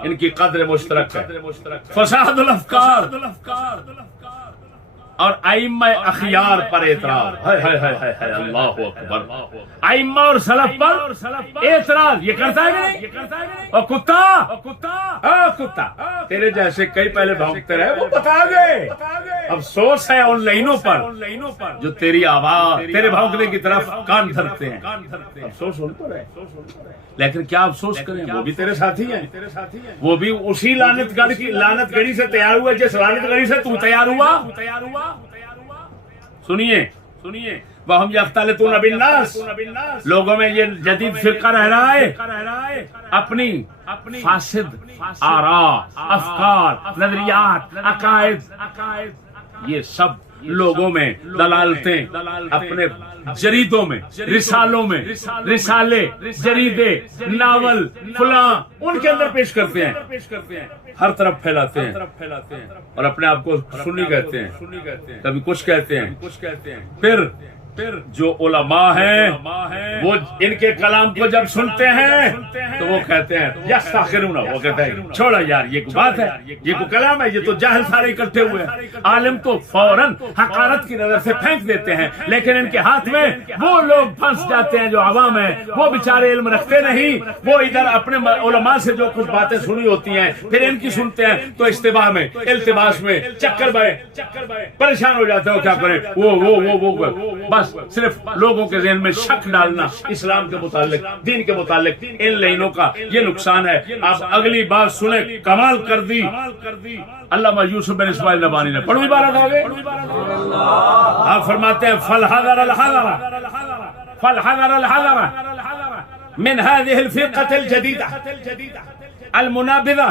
ان کی قدر مشترک ہے, فساد الافکار اور ائمہ اخیار پر اعتراض. اللہ اکبر. ائمہ اور سلف پر اعتراض یہ کرتا ہے نہیں. اور کتا تیرے جیسے کئی پہلے بھونکتے رہے, وہ بتا گئے. افسوس ہے ان لائنوں پر جو تیری آواز, تیرے بھونکنے کی طرف کان دھرتے ہیں. افسوس ان پر ہے, لیکن کیا افسوس کریں, وہ بھی تیرے ساتھی ہیں, وہ بھی اسی لعنت گڑی سے تیار ہوئے جس لعنت گڑی سے تو تیار ہوا. سنیے وَهُمْ يَخْتَلِطُونَ بِالنَّاسِ, لوگوں میں یہ جدید فرقہ رہ رہا ہے, اپنی فاسد آراء, افکار, نظریات, عقائد, یہ سب لوگوں میں دلالتیں اپنے جریدوں میں, رسالے, جریدے, ناول, فلاں ان کے اندر پیش کرتے ہیں, ہر طرف پھیلاتے ہیں اور اپنے آپ کو سنی کہتے ہیں, کبھی کچھ کہتے ہیں. پھر جو علماء ہیں وہ ان کے کلام کو جب سنتے ہیں تو وہ کہتے ہیں یستاخرون, وہ کہتے ہیں چھوڑا یار یہ کوئی بات ہے, یہ کوئی کلام ہے, یہ تو جاہل سارے اکٹھے ہوئے ہیں. عالم تو فوراً حقارت کی نظر سے پھینک دیتے ہیں, لیکن ان کے ہاتھ میں وہ لوگ پھنس جاتے ہیں جو عوام ہیں, وہ بیچارے علم رکھتے نہیں, وہ ادھر اپنے علماء سے جو کچھ باتیں سنی ہوتی ہیں پھر ان کی سنتے ہیں تو اشتباہ میں, التباس میں, چکر بائے پریشان ہو جاتے ہو. کیا کریں, وہ بس صرف لوگوں کے ذہن میں شک ڈالنا اسلام کے متعلق, دین کے متعلق. ان لائنوں کا یہ نقصان ہے. آپ اگلی بات سنیں, کمال کر دی علامہ یوسف بن اسماعیل نبانی نے. پڑھوی بارہ آگے آپ فرماتے ہیں فَالْحَذَرَ من هذه الفرقة الجديدة المنابذة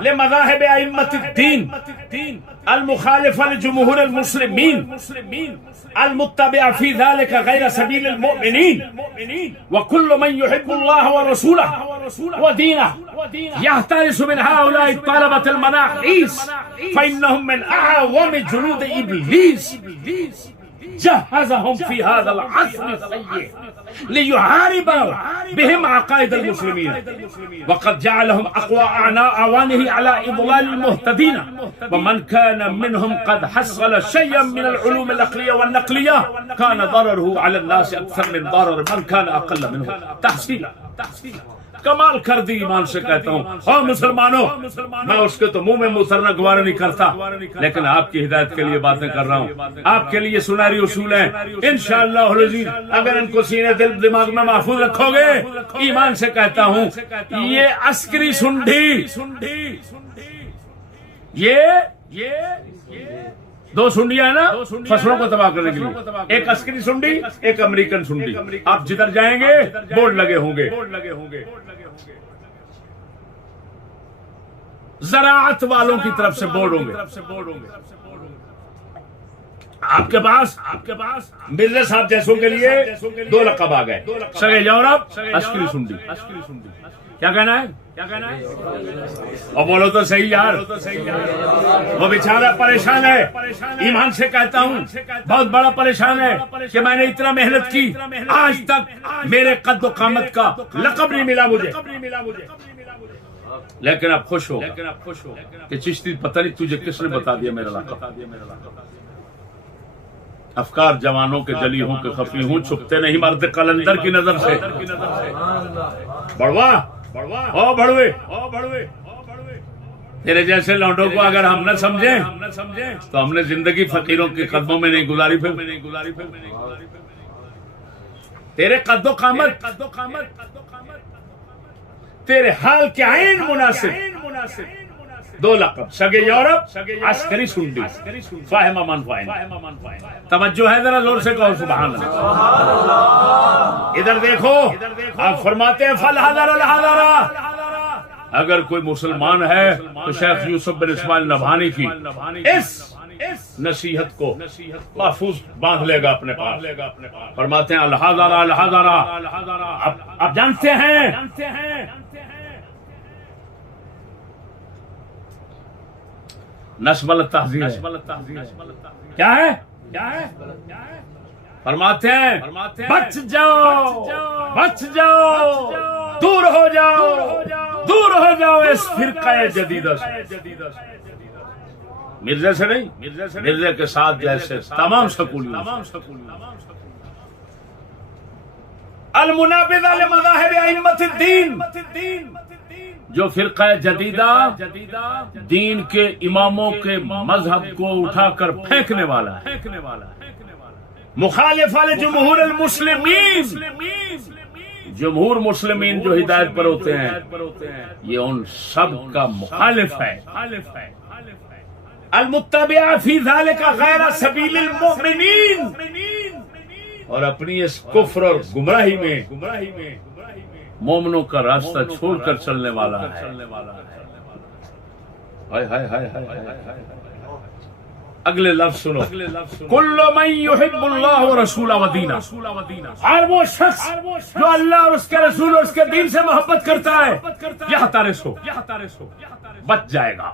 لمذاهب أئمة الدين المخالفة لجمهور المسلمين المتبع في ذلك غير سبيل المؤمنين وكل من يحب الله ورسوله ودينه يحترس من هؤلاء الطلبة المناحيس فإنهم من أعظم جنود إبليس جهزهم في هذا العصر السيء ليحارب بهم عقائد المسلمين وقد جعلهم أقوى أعوانه على إضلال المهتدين ومن كان منهم قد حصل شيئا من العلوم العقلية والنقلية كان ضرره على الناس أكثر من ضرر من كان أقل منه تحصيلا. کمال کر دی ایمان سے کہتا ہوں, اور مسلمانوں میں اس کے تو منہ میں اترنا گوارا نہیں کرتا, لیکن آپ کی ہدایت کے لیے باتیں کر رہا ہوں. آپ کے لیے سنہری اصول ہیں انشاءاللہ العزیز, اگر ان کو سینے دل دماغ میں محفوظ رکھو گے, ایمان سے کہتا ہوں یہ عسکری سنڈی, یہ دو سنڈیاں ہیں نا فصلوں کو تباہ کرنے کے لیے, ایک عسکری سنڈی, ایک امریکن سنڈی. آپ جدھر جائیں گے بورڈ لگے ہوں گے, زراعت والوں کی طرف سے بورڈ ہوں گے. آپ کے پاس مرزا صاحب جیسوں کے لیے دو لقب آ گئے, سگے یورپ, عسکری سنڈی. کیا کہنا ہے اور بولو تو صحیح یار. وہ بیچارہ پریشان ہے, ایمان سے کہتا ہوں بہت بڑا پریشان ہے کہ میں نے اتنا محنت کی, آج تک میرے قد و قامت کا لقب نہیں ملا مجھے, لیکن اب خوش ہو کہ چشتی پتہ نہیں تجھے کس نے بتا دیا میرا لقب. افکار جوانوں کے جلی ہوں کہ خفی ہوں، چھپتے نہیں مرد قلندر کی نظر سے۔ بڑوا او بڑوے تیرے جیسے لونڈوں کو اگر ہم نہ سمجھیں تو ہم نے زندگی فقیروں کے قدموں میں نہیں گزاری۔ پھر تیرے قد و قامت تیرے حال کے عین مناسب دو لقب، سگے یورپ، عسکری سنڈی، فاہمہ من فاہم۔ توجہ ہے، ذرا زور سے کہو سبحان اللہ۔ ادھر دیکھو، آپ فرماتے ہیں فالحذر الحذر۔ اگر کوئی مسلمان ہے تو شیخ یوسف بن اسماعیل نبھانی کی اس نصیحت کو محفوظ باندھ لے گا اپنے پاس۔ فرماتے ہیں الحذر الحذر۔ اب جانتے ہیں نسب التحذیر کیا ہے؟ فرماتے ہیں بچ جاؤ، دور ہو جاؤ اس فرقہ جدیدہ سے۔ مرزا سے نہیں، مرزا کے ساتھ جیسے تمام سکولی المنابذ لمذاہب ائمۃ الدین، جو فرقہ جدیدہ دین کے اماموں کے مذہب کو اٹھا کر پھینکنے والا ہے، مخالف لجمہور المسلمین، جمہور مسلمین جو ہدایت پر ہوتے ہیں یہ ان سب کا مخالف ہے۔ المتبع فی ذلک غیر سبیل المؤمنین، اور اپنی اس کفر اور گمراہی میں مومنوں کا راستہ چھوڑ کر چلنے والا ہے۔ اگلے لفظ سنو، کل من یحب اللہ ورسولہ ودینہ، ہر وہ شخص جو اللہ اور اس کے رسول اور اس کے دین سے محبت کرتا ہے یحترس ہو، بچ جائے گا۔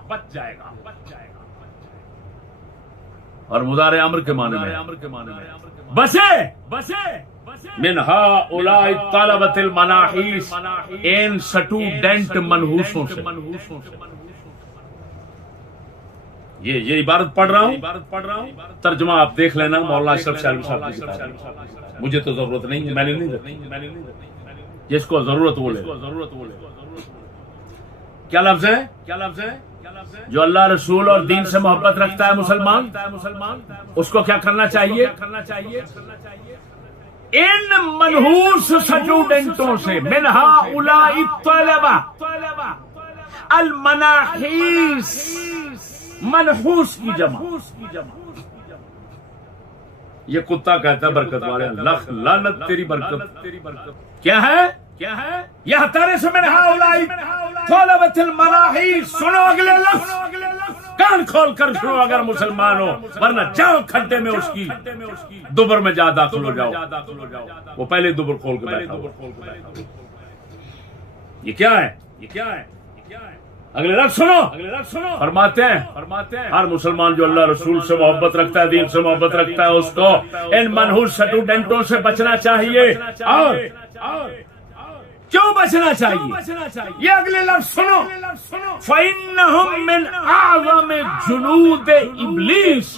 اور مضارع امر کے معنی میں بسے من ہؤلاء طلبۃ المناحیس، ان سٹوڈنٹ منحوسوں سے۔ یہ عبارت پڑھ رہا ہوں، ترجمہ آپ دیکھ لینا، مولانا اشرف شاہلوی صاحب کی کتاب ہے، مجھے تو ضرورت نہیں ہے، میں نے نہیں رکھی، جس کو ضرورت وہ لے۔ کیا لفظ ہے؟ جو اللہ رسول اور دین سے محبت رکھتا ہے مسلمان، اس کو کیا کرنا چاہیے؟ ان منحوس سٹوڈنٹوں سے، من ہؤلاء الطلبہ المناحیس، منحوس کی جمع، یہ کتا کہتا ہے برکت والے، لخ لعنت تیری برکت کیا ہے؟ یحترس من ہؤلاء طلبۃ المناحیس۔ سنو اگلے لفظ، کان کھول کر سنو اگر مسلمان ہو، ورنہ جاؤ کھڈے میں اس کی دوبر میں جا داخل ہو جاؤ۔ وہ پہلے دوبر کھول کے بیٹھا ہوا۔ یہ کیا ہے؟ اگلے لفظ سنو، فرماتے ہیں ہر مسلمان جو اللہ رسول سے محبت رکھتا ہے، دین سے محبت رکھتا ہے، اس کو ان منحوس سٹوڈنٹوں سے بچنا چاہیے۔ اور کیوں بچنا چاہیے؟ یہ اگلے لفظ سنو، فَإِنَّهُمْ مِنْ أَعْظَمِ جُنُودِ إِبْلِيسِ،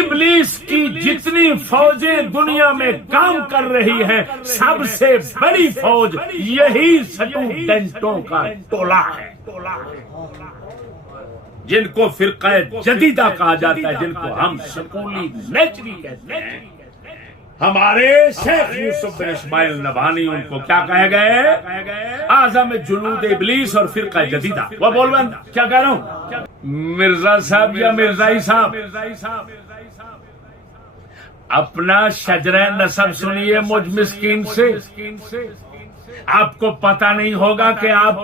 ابلیس کی جتنی فوجیں دنیا میں کام کر رہی ہیں، سب سے بڑی فوج یہی سٹوڈنٹوں کا ٹولہ ہے، جن کو فرقہ جدیدہ کہا جاتا ہے، جن کو ہم سکولی نیچری کہتے ہیں۔ ہمارے شیخ یوسف بن اسماعیل نبھانی ان کو کیا کہے گئے؟ اعظم جنود ابلیس اور فرقہ جدیدہ۔ وہ بول رہا ہوں، کیا کہہ رہا ہوں؟ مرزا صاحب یا مرزائی صاحب، اپنا شجرہ نسب سنیے مجھ مسکین سے۔ آپ کو پتہ نہیں ہوگا کہ آپ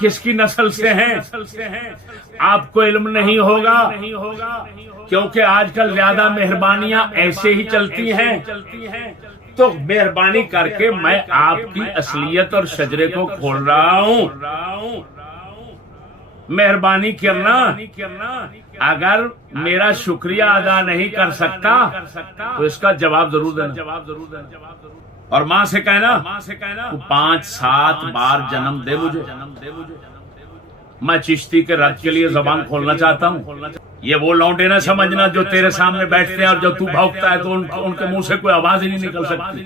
کس کی نسل سے ہیں، آپ کو علم نہیں ہوگا، کیونکہ آج کل زیادہ مہربانیاں ایسے ہی چلتی ہیں۔ تو مہربانی کر کے میں آپ کی اصلیت اور شجرے کو کھول رہا ہوں۔ مہربانی کرنا، اگر میرا شکریہ ادا نہیں کر سکتا تو اس کا جواب ضرور دینا، اور ماں سے کہنا 5-7 بار جنم دے مجھے، میں چشتی کے رد کے لیے زبان کھولنا چاہتا ہوں۔ یہ وہ لونڈے نہ سمجھنا جو تیرے سامنے بیٹھتے ہیں اور جب تو بھونکتا ہے تو ان کے منہ سے کوئی آواز ہی نہیں نکل سکتی.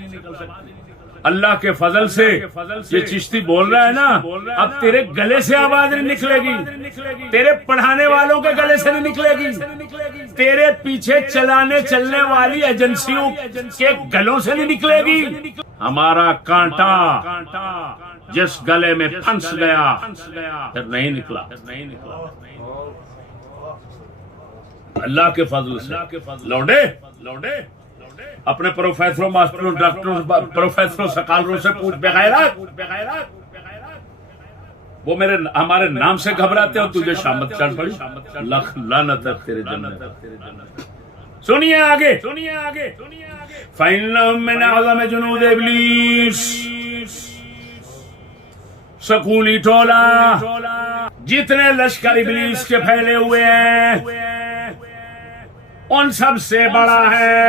اللہ کے فضل سے یہ چشتی بول رہا ہے نا، اب تیرے گلے سے آواز نہیں نکلے گی، تیرے پڑھانے والوں کے گلے سے نہیں نکلے گی، تیرے پیچھے چلنے والی ایجنسیوں کے گلوں سے نہیں نکلے گی. ہمارا کانٹا جس گلے میں پھنس گیا پھر نہیں نکلا. اللہ کے فضل سے لوڈے اپنے پروفیسروں، ماسٹروں، ڈاکٹروں، پروفیسروں، سکالروں سے پوچھ بغیرت، وہ ہمارے نام سے گھبراتے ہیں، تجھے شامت چڑھ پڑی. لکھ لعنت ہے تیرے جنت. سنیے آگے، فَإِنَّهُم مِّنْ أَعْظَمِ جُنُودِ إِبْلِيسَ. سکولی ٹولہ جتنے لشکر ابلیس کے پھیلے ہوئے ہیں ان سب سے بڑا ہے،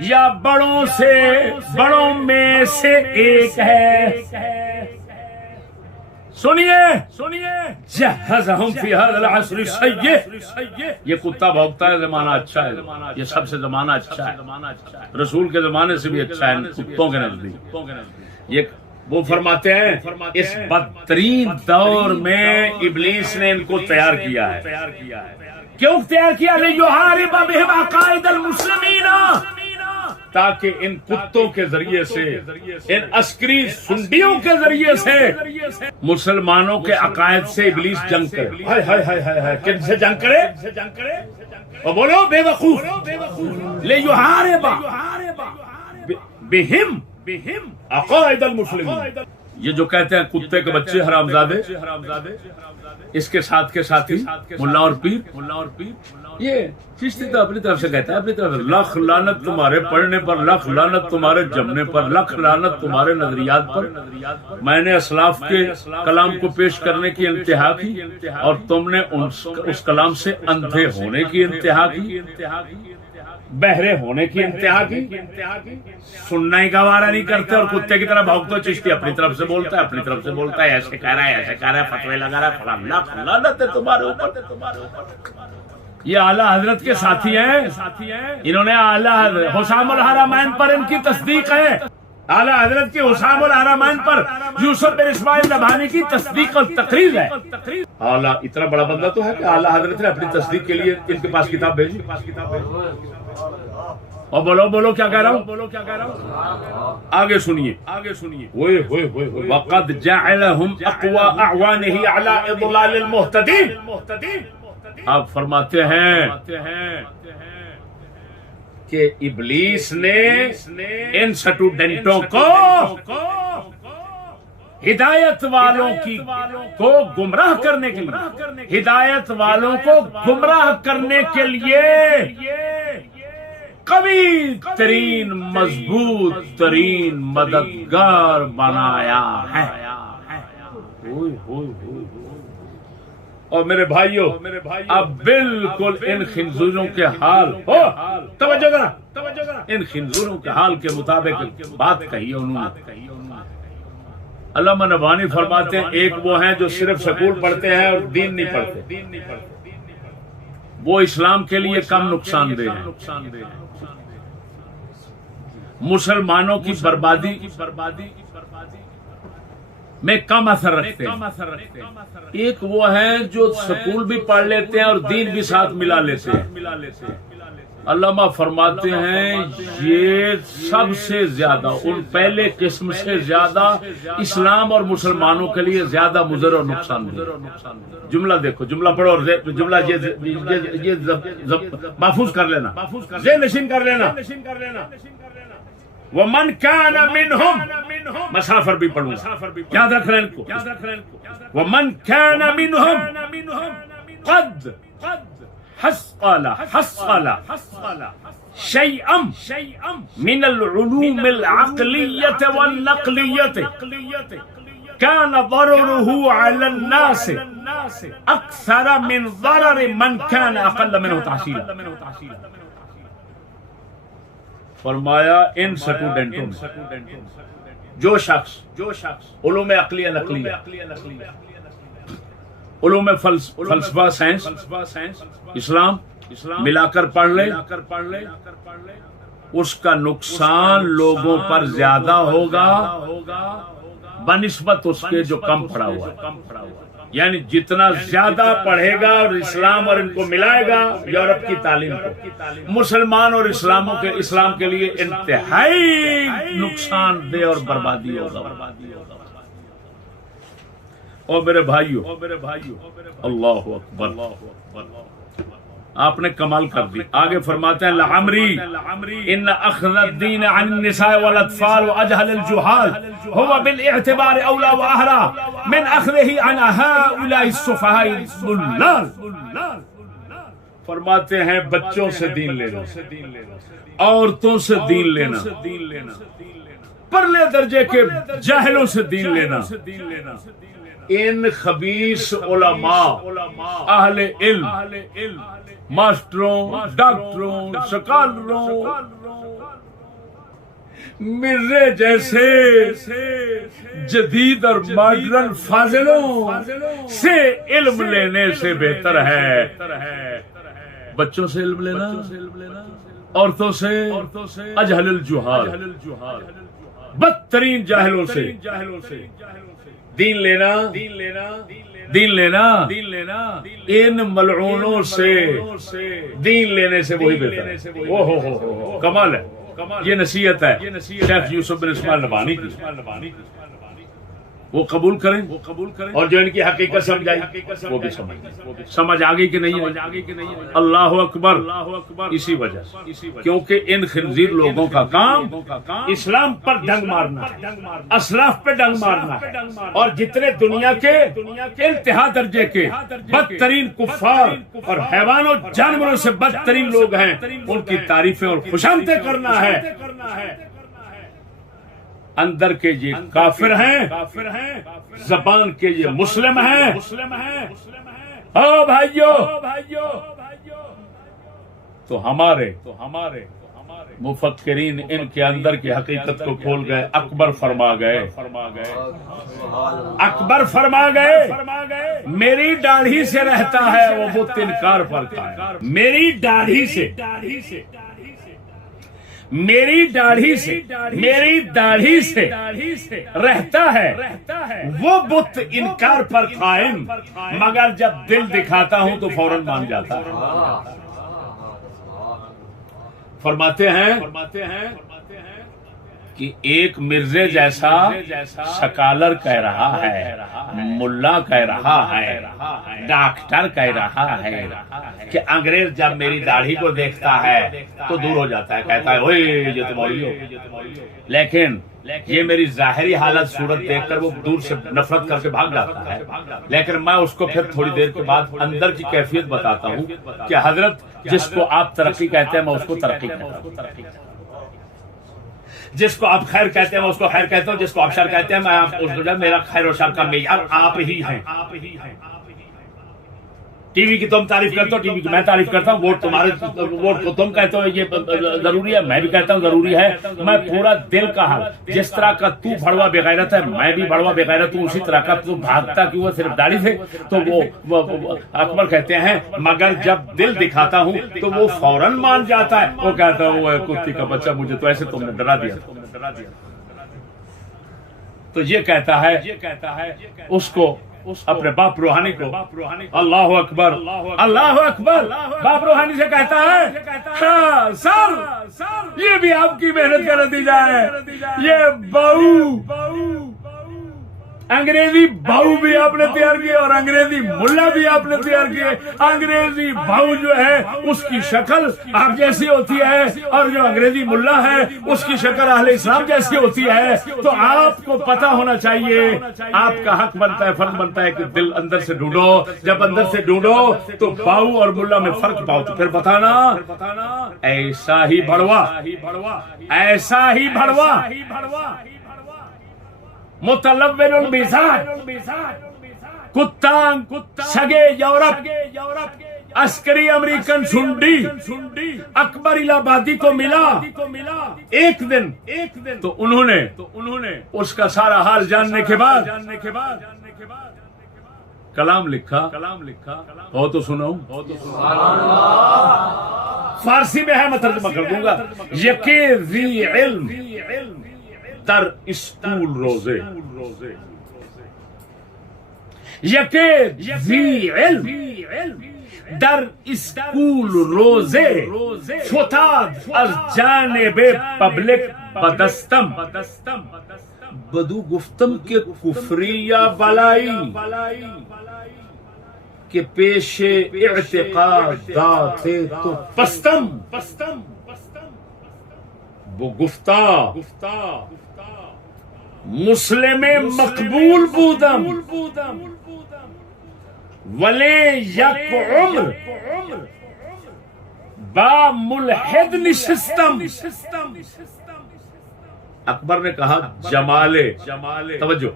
یا بڑوں میں سے ایک ہے. سنیے جہزہم فی ھذا العصر السیء. یہ کتا بھونکتا ہے، زمانہ اچھا ہے، یہ سب سے زمانہ اچھا ہے، رسول کے زمانے سے بھی اچھا ہے کتوں کے نزدیک. یہ وہ فرماتے ہیں اس بدترین دور میں ابلیس نے ان کو تیار کیا ہے. کیوں تیار کیا؟ لِيُحَارِبَ بِهِمْ عَقَائِدَ الْمُسْلِمِينَ، تاکہ ان کتوں کے ذریعے سے، ان عسکری سنڈیوں کے ذریعے سے مسلمانوں کے عقائد سے ابلیس جنگ کرے. ہائے کن سے جنگ کرے؟ اور بولو بے وقوف. لِيُحَارِبَ بِهِمْ عقائد المسلمین. یہ جو کہتے ہیں کتے کے بچے حرامزادے، اس کے ساتھی ملا اور پیر، یہ چشتی تو اپنی طرف سے کہتا ہے، اپنی طرف سے. لکھ لعنت تمہارے پڑھنے پر، لکھ لعنت تمہارے جمنے پر، لکھ لعنت تمہارے نظریات پر. میں نے اسلاف کے کلام کو پیش کرنے کی انتہا کی اور تم نے اس کلام سے اندھے ہونے کی انتہا کی، بہرے ہونے کی انتہا کی. سننا ہی گوارا نہیں کرتے اور کتے کی طرح بھونکتے. چشتی اپنی طرف سے بولتا ہے، ایسے کہہ رہا ہے، فتوے لگا رہا ہے، فلاں. لاکھ لعنت ہے تمہارے اوپر. یہ اعلیٰ حضرت کے ساتھی ہیں، انہوں نے اعلیٰ حضرت حسام الحرمین پر ان کی تصدیق ہے. اعلیٰ حضرت کے حسام الحرمین پر یوسف بن اسماعیل نبھانی کی تصدیق اور تقریر ہے. اعلیٰ اتنا بڑا بندہ تو ہے کہ اعلیٰ حضرت نے اپنی تصدیق کے لیے ان کے پاس کتاب بھیجی. اور بولو کیا کہہ رہا ہوں؟ آگے سنیے. وَقَدْ جَعَلَهُمْ أَقْوَى أَعْوَانِهِ عَلَىٰ إِضْلَالِ الْمُهْتَدِينَ. آپ فرماتے ہیں کہ ابلیس نے ان سٹوڈنٹوں کو ہدایت والوں کو گمراہ کرنے کے لیے، ہدایت والوں کو گمراہ کرنے کے لیے قوی ترین، مضبوط ترین مددگار بنایا ہے. اور میرے بھائیوں، اب بالکل ان خنزوروں کے حال ہو، توجہ ذرا، ان خنزوروں کے حال کے مطابق بات کہی انہوں نے. علامہ نبھانی فرماتے ہیں ایک وہ ہیں جو صرف سکول پڑھتے ہیں اور دین نہیں پڑھتے، وہ اسلام کے لیے کم نقصان دہ ہیں، مسلمانوں کی بربادی میں کم اثر رکھتے ہیں. ایک وہ ہیں جو سکول بھی پڑھ لیتے ہیں اور دین بھی ساتھ ملا لیتے ہیں. علامہ فرماتے ہیں یہ سب سے زیادہ، ان پہلے قسم سے زیادہ اسلام اور مسلمانوں کے لیے زیادہ مضر اور نقصان دہ. جملہ دیکھو، جملہ پڑھو اور جملہ یہ محفوظ کر لینا، ذہن نشین کر لینا. وَمَنْ كَانَ مِنْهُمْ، مسافر بھی پڑھوں، یاد رکھ رہے ہیں ان کو. وَمَنْ كَانَ مِنْهُمْ قَدْ حصل شيئا من العلوم العقلية والنقلية كان ضرره على الناس أكثر من ضرر من كان أقل منه تحصيلا. فرمایا ان سٹوڈنٹوں نے، جو شخص علوم عقلیہ نقلیہ علوم فلسفہ سائنس اسلام ملا کر پڑھ لے اس کا نقصان لوگوں پر زیادہ ہوگا بنسبت اس کے جو کم پڑھا ہوا ہے. یعنی جتنا زیادہ پڑھے گا اور اسلام اور ان کو ملائے گا یورپ کی تعلیم کو، مسلمان اور اسلام کے لیے انتہائی نقصان دہ اور بربادی ہوگا. اور میرے بھائیو اللہ اکبر، آپ نے کمال کر دی. آگے فرماتے ہیں لعمری ان اخذ الدین عن النساء والاطفال واجهل الجهال هو بالاعتبار اولى واحرى من اخذه عن هؤلاء السفهاء الضلال. فرماتے ہیں بچوں سے دین لینا، عورتوں سے دین لینا، پرلے درجے کے جاہلوں سے دین لینا، ان خبیث علماء اہل علم ماسٹروں ڈاکٹروں سکالروں مرزے جیسے جدید اور ماڈرن فاضلوں سے علم لینے سے بہتر ہے بچوں سے علم لینا، عورتوں سے اجہل الجہال بدترین جاہلوں سے دین لینا ان ملعونوں سے دین لینے سے وہی بہتر ہے. ہو کمال ہے. یہ نصیحت ہے شیخ یوسف بن اسماعیل نبہانی کی، وہ قبول کریں اور جو ان کی حقیقت سمجھائی وہ بھی سمجھ آ گئی کہ نہیں. اللہ اکبر. اسی وجہ سے کیونکہ ان خنزیر لوگوں کا کام اسلام پر ڈنگ مارنا ہے، اسلاف پہ ڈنگ مارنا ہے، اور جتنے دنیا کے انتہا درجے کے بدترین کفار اور حیوان و جانوروں سے بدترین لوگ ہیں ان کی تعریفیں اور خوشامدیں کرنا ہے. اندر کے یہ کافر ہیں، زبان کے یہ مسلم ہیں. او بھائیو، تو ہمارے مفکرین ان کے اندر کی حقیقت کو کھول گئے. اکبر فرما گئے میری داڑھی سے رہتا ہے وہ بت انکار پر کھائے. میری داڑھی سے رہتا ہے وہ بت انکار پر قائم، مگر جب دل دکھاتا ہوں تو فوراً مان جاتا ہے. فرماتے ہیں کہ ایک مرزے جیسا سکالر کہہ رہا ہے، ملا کہہ رہا ہے، ڈاکٹر کہہ رہا ہے کہ انگریز جب میری داڑھی کو دیکھتا ہے تو دور ہو جاتا ہے، کہتا ہے اوئے یہ تو مولوی ہو. لیکن یہ میری ظاہری حالت صورت دیکھ کر وہ دور سے نفرت کر کے بھاگ جاتا ہے. لیکن میں اس کو پھر تھوڑی دیر کے بعد اندر کی کیفیت بتاتا ہوں کہ حضرت جس کو آپ ترقی کہتے ہیں میں اس کو ترقی کہتا ہوں، جس کو آپ خیر کہتے ہیں میں اس کو خیر کہتا ہوں، جس کو آپ شر کہتے ہیں میں اس کو، میرا خیر و شر کا معیار آپ ہی ہیں. ٹی وی کی تم تعریف کرتے ہو، ٹی وی کی میں تعریف کرتا ہوں، ووٹ کو تم کہتے ہو یہ ضروری ہے، میں بھی کہتا ہوں ضروری ہے. میں پورا دل کا حال، جس طرح کا تو بھڑوا بے غیرت ہے میں بھی بھڑوا بے غیرت ہوں، اسی طرح کا تو بھاگتا کیوں ہے صرف داڑھی سے. تو وہ اکبر کہتے ہیں مگر جب دل دکھاتا ہوں تو وہ فوراً مان جاتا ہے. وہ کہتا ہے وہ کتی کا بچہ مجھے تو ایسے تم نے ڈرا دیا. تو یہ کہتا ہے اس کو اپنے باپ روحانی کو، اللہ اکبر اللہ اکبر، باپ روحانی سے کہتا ہے ہاں سر یہ بھی آپ کی محنت کا نتیجہ ہے. یہ بہو انگریزی بہو بھی آپ نے تیار کیے اور انگریزی ملا بھی آپ نے تیار کیے. انگریزی بہو جو ہے اس کی شکل آپ جیسی ہوتی ہے اور جو انگریزی ملا ہے اس کی شکل اہل اسلام جیسی ہوتی ہے. تو آپ کو پتا ہونا چاہیے، آپ کا حق بنتا ہے، فرض بنتا ہے کہ دل اندر سے ڈھونڈو. جب اندر سے ڈھونڈو تو بہو اور ملا میں فرق پاؤ تو پھر بتانا ایسا ہی بڑوا متلون المزاج کتان سگے یورپ عسکری امریکن سنڈی اکبر الہبادی کو ملا ایک دن. تو انہوں نے اس کا سارا حال جاننے کے بعد کلام لکھا ہو تو سنو، فارسی میں ہے میں ترجمہ کر دوں گا. یکی ذی علم در اسکول روزے، یکی ذی علم در اسکول روزه فتاد از جانب پبلک بدستم، بدو گفتم که کفری یا بلائی کہ پیش اعتقادات تو پستم، وہ گفتا مسلم مقبول بودم ولی یک عمر با ملحد نشستم. اکبر نے کہا جمال، توجہ،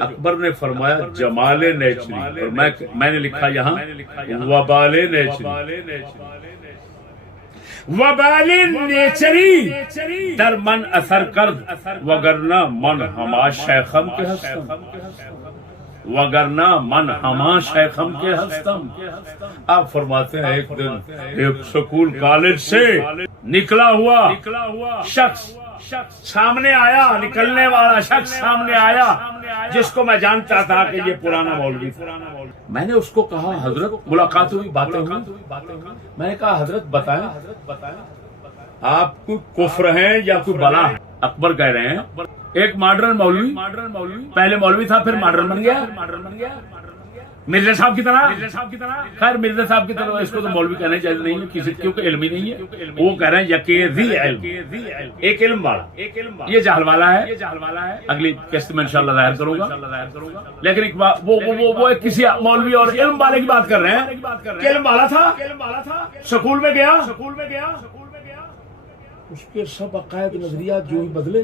اکبر نے فرمایا جمال نیچری، اور میں نے لکھا یہاں وبال نیچری، وبال نیچری در من اثر کرد وگرنہ من ہما شیخم کے ہستم، وگرنہ من ہما شیخم کے ہستم. آپ فرماتے ہیں ایک دن ایک سکول کالج سے نکلا ہوا شخص سامنے آیا، نکلنے والا شخص سامنے آیا جس کو میں جانتا تھا کہ یہ پرانا مولوی تھا. میں نے اس کو کہا حضرت، ملاقات ہوئی، باتیں ہوئی، میں نے کہا حضرت بتائیں آپ کوئی کفر ہیں یا کوئی بلا ہے؟ اکبر کہہ رہے ہیں ایک ماڈرن مولوی، پہلے مولوی تھا پھر ماڈرن بن گیا، مرزا صاحب کی طرح. خیر مرزا صاحب کی طرح اس کو تو مولوی کہنا چاہیے نہیں ہے کسی، کیونکہ علم ہی نہیں ہے. وہ کہہ رہے ہیں یکی ذی علم، ایک علم والا، یہ جہل والا ہے. اگلی قسط میں انشاءاللہ ظاہر کروں گا. لیکن وہ کسی مولوی اور علم والے کی بات کر رہے ہیں کہ علم والا تھا، سکول میں گیا، اس کے سب عقائد نظریات جو ہی بدلے.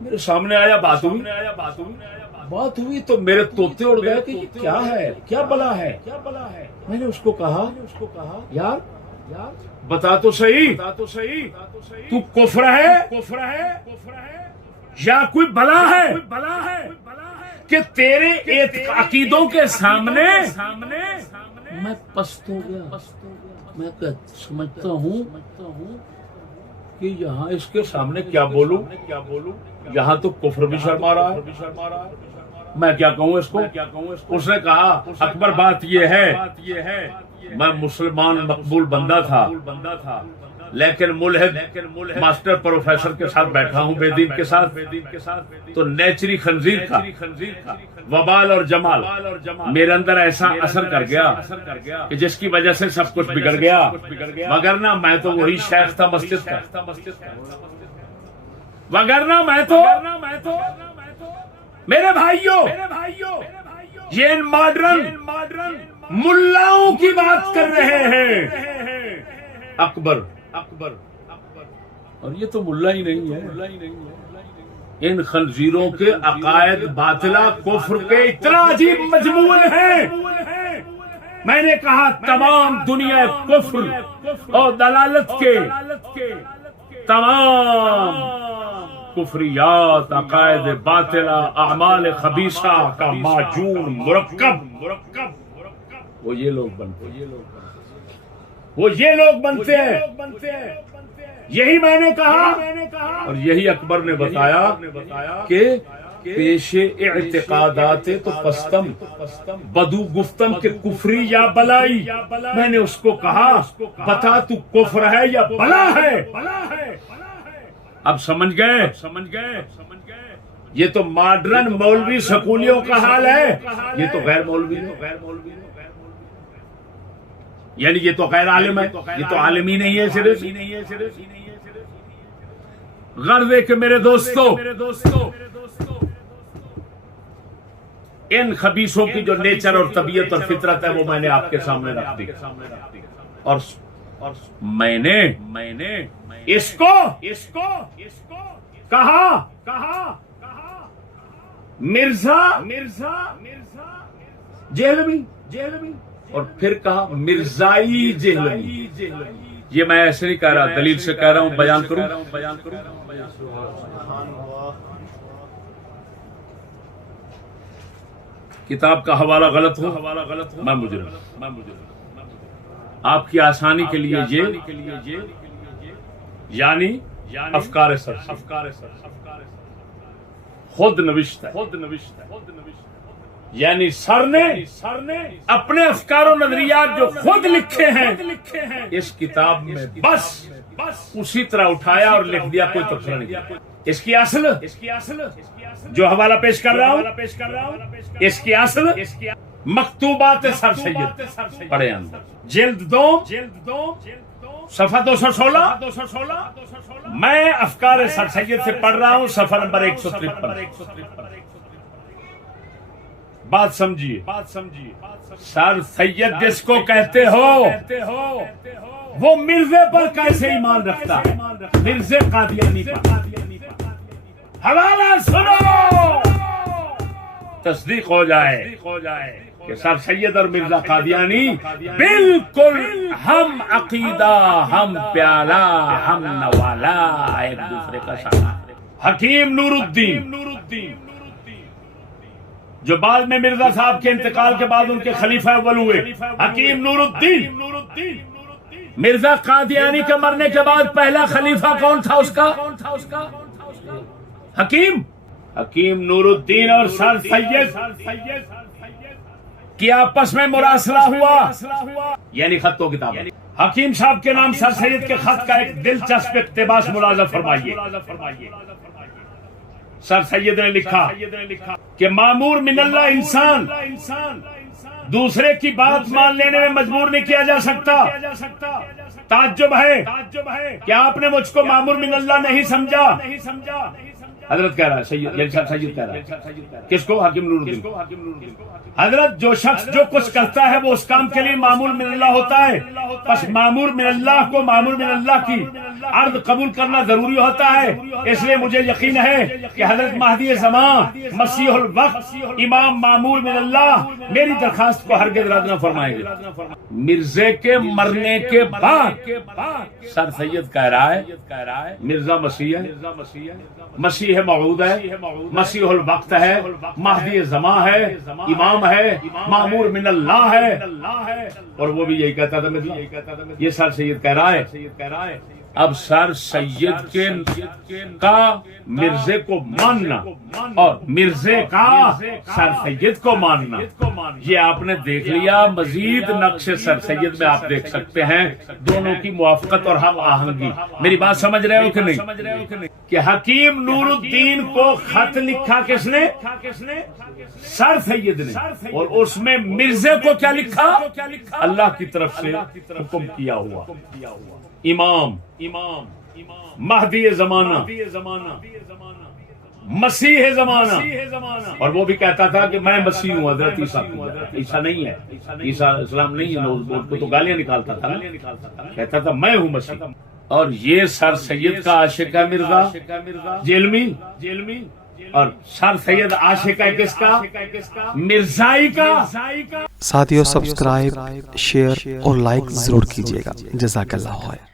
میرے سامنے آیا، بات ہوئی تو میرے طوطے اڑ گئے کہ یہ کیا ہے، کیا بلا ہے. میں نے اس کو کہا یار بتا تو صحیح، تو کفر ہے یا کوئی بلا ہے کہ تیرے عقیدوں کے سامنے میں پست ہو گیا. میں سمجھتا ہوں کہ یہاں اس کے سامنے کیا بولوں، یہاں تو کفر بھی شرما رہا ہے، میں کیا کہوں اس کو. اس نے کہا اکبر بات یہ ہے میں مسلمان مقبول بندہ تھا لیکن ملحد ماسٹر پروفیسر کے ساتھ بیٹھا ہوں، بے دین کے ساتھ، تو نیچری خنزیر کا وبال اور جمال میرے اندر ایسا اثر کر گیا کہ جس کی وجہ سے سب کچھ بگڑ گیا. وگرنہ میں تو وہی شیخ تھا مسجد کا، وگرنہ میں تو میرے بھائیوں یہ ان ماڈرن ملاؤں کی بات کر رہے ہیں. اکبر اور یہ تو ملا ہی نہیں ہے، ان خنزیروں کے عقائد باطلہ کفر کے اتنا عجیب مجموعے ہیں. میں نے کہا تمام دنیا کفر اور دلالت کے تمام کفریات، عقائد باطلہ، اعمال خبیثہ کا معجون مرکب وہ یہ لوگ بنتے ہیں. یہی میں نے کہا اور یہی اکبر نے بتایا کہ پیش اعتقادات تو پستم بدو گفتم کہ کفری یا بلائی. میں نے اس کو کہا بتا تو کفر ہے یا بلا ہے. اب سمجھ گئے یہ تو ماڈرن مولوی سکولیوں کا حال ہے، یہ تو غیر مولوی ہے، یعنی یہ تو غیر عالم ہے، یہ تو عالم ہی نہیں ہے صرف. غرض ہے کہ میرے دوستو ان خبیثوں کی جو نیچر اور طبیعت اور فطرت ہے وہ میں نے آپ کے سامنے رکھ دی، اور میں نے اس کو کہا مرزا جہلوی، اور پھر کہا مرزائی جہلوی. یہ میں ایسے نہیں کہہ رہا، دلیل سے کہہ رہا ہوں، بیان کروں. کتاب کا حوالہ غلط ہو میں مجرم، آپ کی آسانی کے لیے یہ یعنی افکار سر خود نوشت ہے، یعنی سر نے اپنے افکار و نظریات جو خود لکھے ہیں اس کتاب میں بس اسی طرح اٹھایا اور لکھ دیا، کوئی تبصرہ نہیں کیا۔ اس کی اصل جو حوالہ پیش کر رہا ہوں، اس کی اصل مکتوبات سر سید پڑھے اندر، جلد دو صفحہ 216، میں افکار سر سید سے پڑھ رہا ہوں، صفحہ نمبر 153۔ بات سمجھیے، سر سید جس کو کہتے ہو وہ مرزے پر کیسے ایمان رکھتا ہے؟ مرزے قادیانی پر۔ حوالہ سنو، تصدیق ہو جائے کہ سر سید اور مرزا قادیانی بالکل ہم عقیدہ، ہم پیالہ، ہم نوالا، ایک دوسرے کا ساتھ۔ حکیم نور الدین جو بعد میں مرزا صاحب کے انتقال کے بعد ان کے خلیفہ اول ہوئے، حکیم نور الدین، مرزا قادیانی کے مرنے کے بعد پہلا خلیفہ کون تھا اس کا؟ حکیم نور الدین اور سر سید کی آپس میں مراسلہ ہوا، یعنی خط و کتاب۔ حکیم صاحب کے نام سر سید کے خط کا ایک دلچسپ اقتباس ملاحظہ فرمائیے۔ سر سید نے لکھا کہ مامور من اللہ انسان دوسرے کی بات مان لینے میں مجبور نہیں کیا جا سکتا۔ تعجب ہے کہ آپ نے مجھ کو مامور من اللہ نہیں سمجھا۔ حضرت کہہ رہا ہے، سید کہہ رہا ہے، کس کو؟ حکیم نور الدین۔ حضرت جو شخص جو کچھ کرتا ہے وہ اس کام کے لیے معمور من اللہ ہوتا ہے، بس معمور من اللہ کو معمور من اللہ کی عرض قبول کرنا ضروری ہوتا ہے۔ اس لیے مجھے یقین ہے کہ حضرت مہدی زمان مسیح الوقت امام معمور من اللہ میری درخواست کو ہرگز رد نہ فرمائیں گے۔ مرزے کے مرنے کے بعد سر سید کہہ رہا ہے مرزا مسیح ہے، مسیح موعود ہے، مسیح الوقت ہے، مہدی زمان ہے، امام ہے، معمور من اللہ ہے، اور وہ بھی یہی کہتا تھا مرزا۔ یہ سر سید کہہ رہا ہے۔ اب سر سید کا مرزے کو ماننا اور مرزے کا سر سید کو ماننا، یہ آپ نے دیکھ لیا۔ مزید نقش سر سید میں آپ دیکھ سکتے ہیں دونوں کی موافقت اور ہم آہنگی۔ میری بات سمجھ رہے ہو کہ نہیں؟ کہ حکیم نور الدین کو خط لکھا کس نے؟ سر سید نے، اور اس میں مرزے کو کیا لکھا؟ اللہ کی طرف سے حکم کیا ہوا امام، مہدی زمانہ، مسیح زمانہ، اور وہ بھی کہتا تھا کہ میں مسیح ہوں، حضرت عیسیٰ نہیں ہے، عیسیٰ اسلام نہیں ہے، اس کو تو گالیاں نکالتا تھا، کہتا تھا میں ہوں مسیح۔ اور یہ سر سید کا عاشق ہے مرزا جیلمی، اور سر سید عاشق ہے کس کا؟ مرزائی کا۔ ساتھیو سبسکرائب، شیئر اور لائک ضرور کیجیے گا۔ جزاک اللہ خیر۔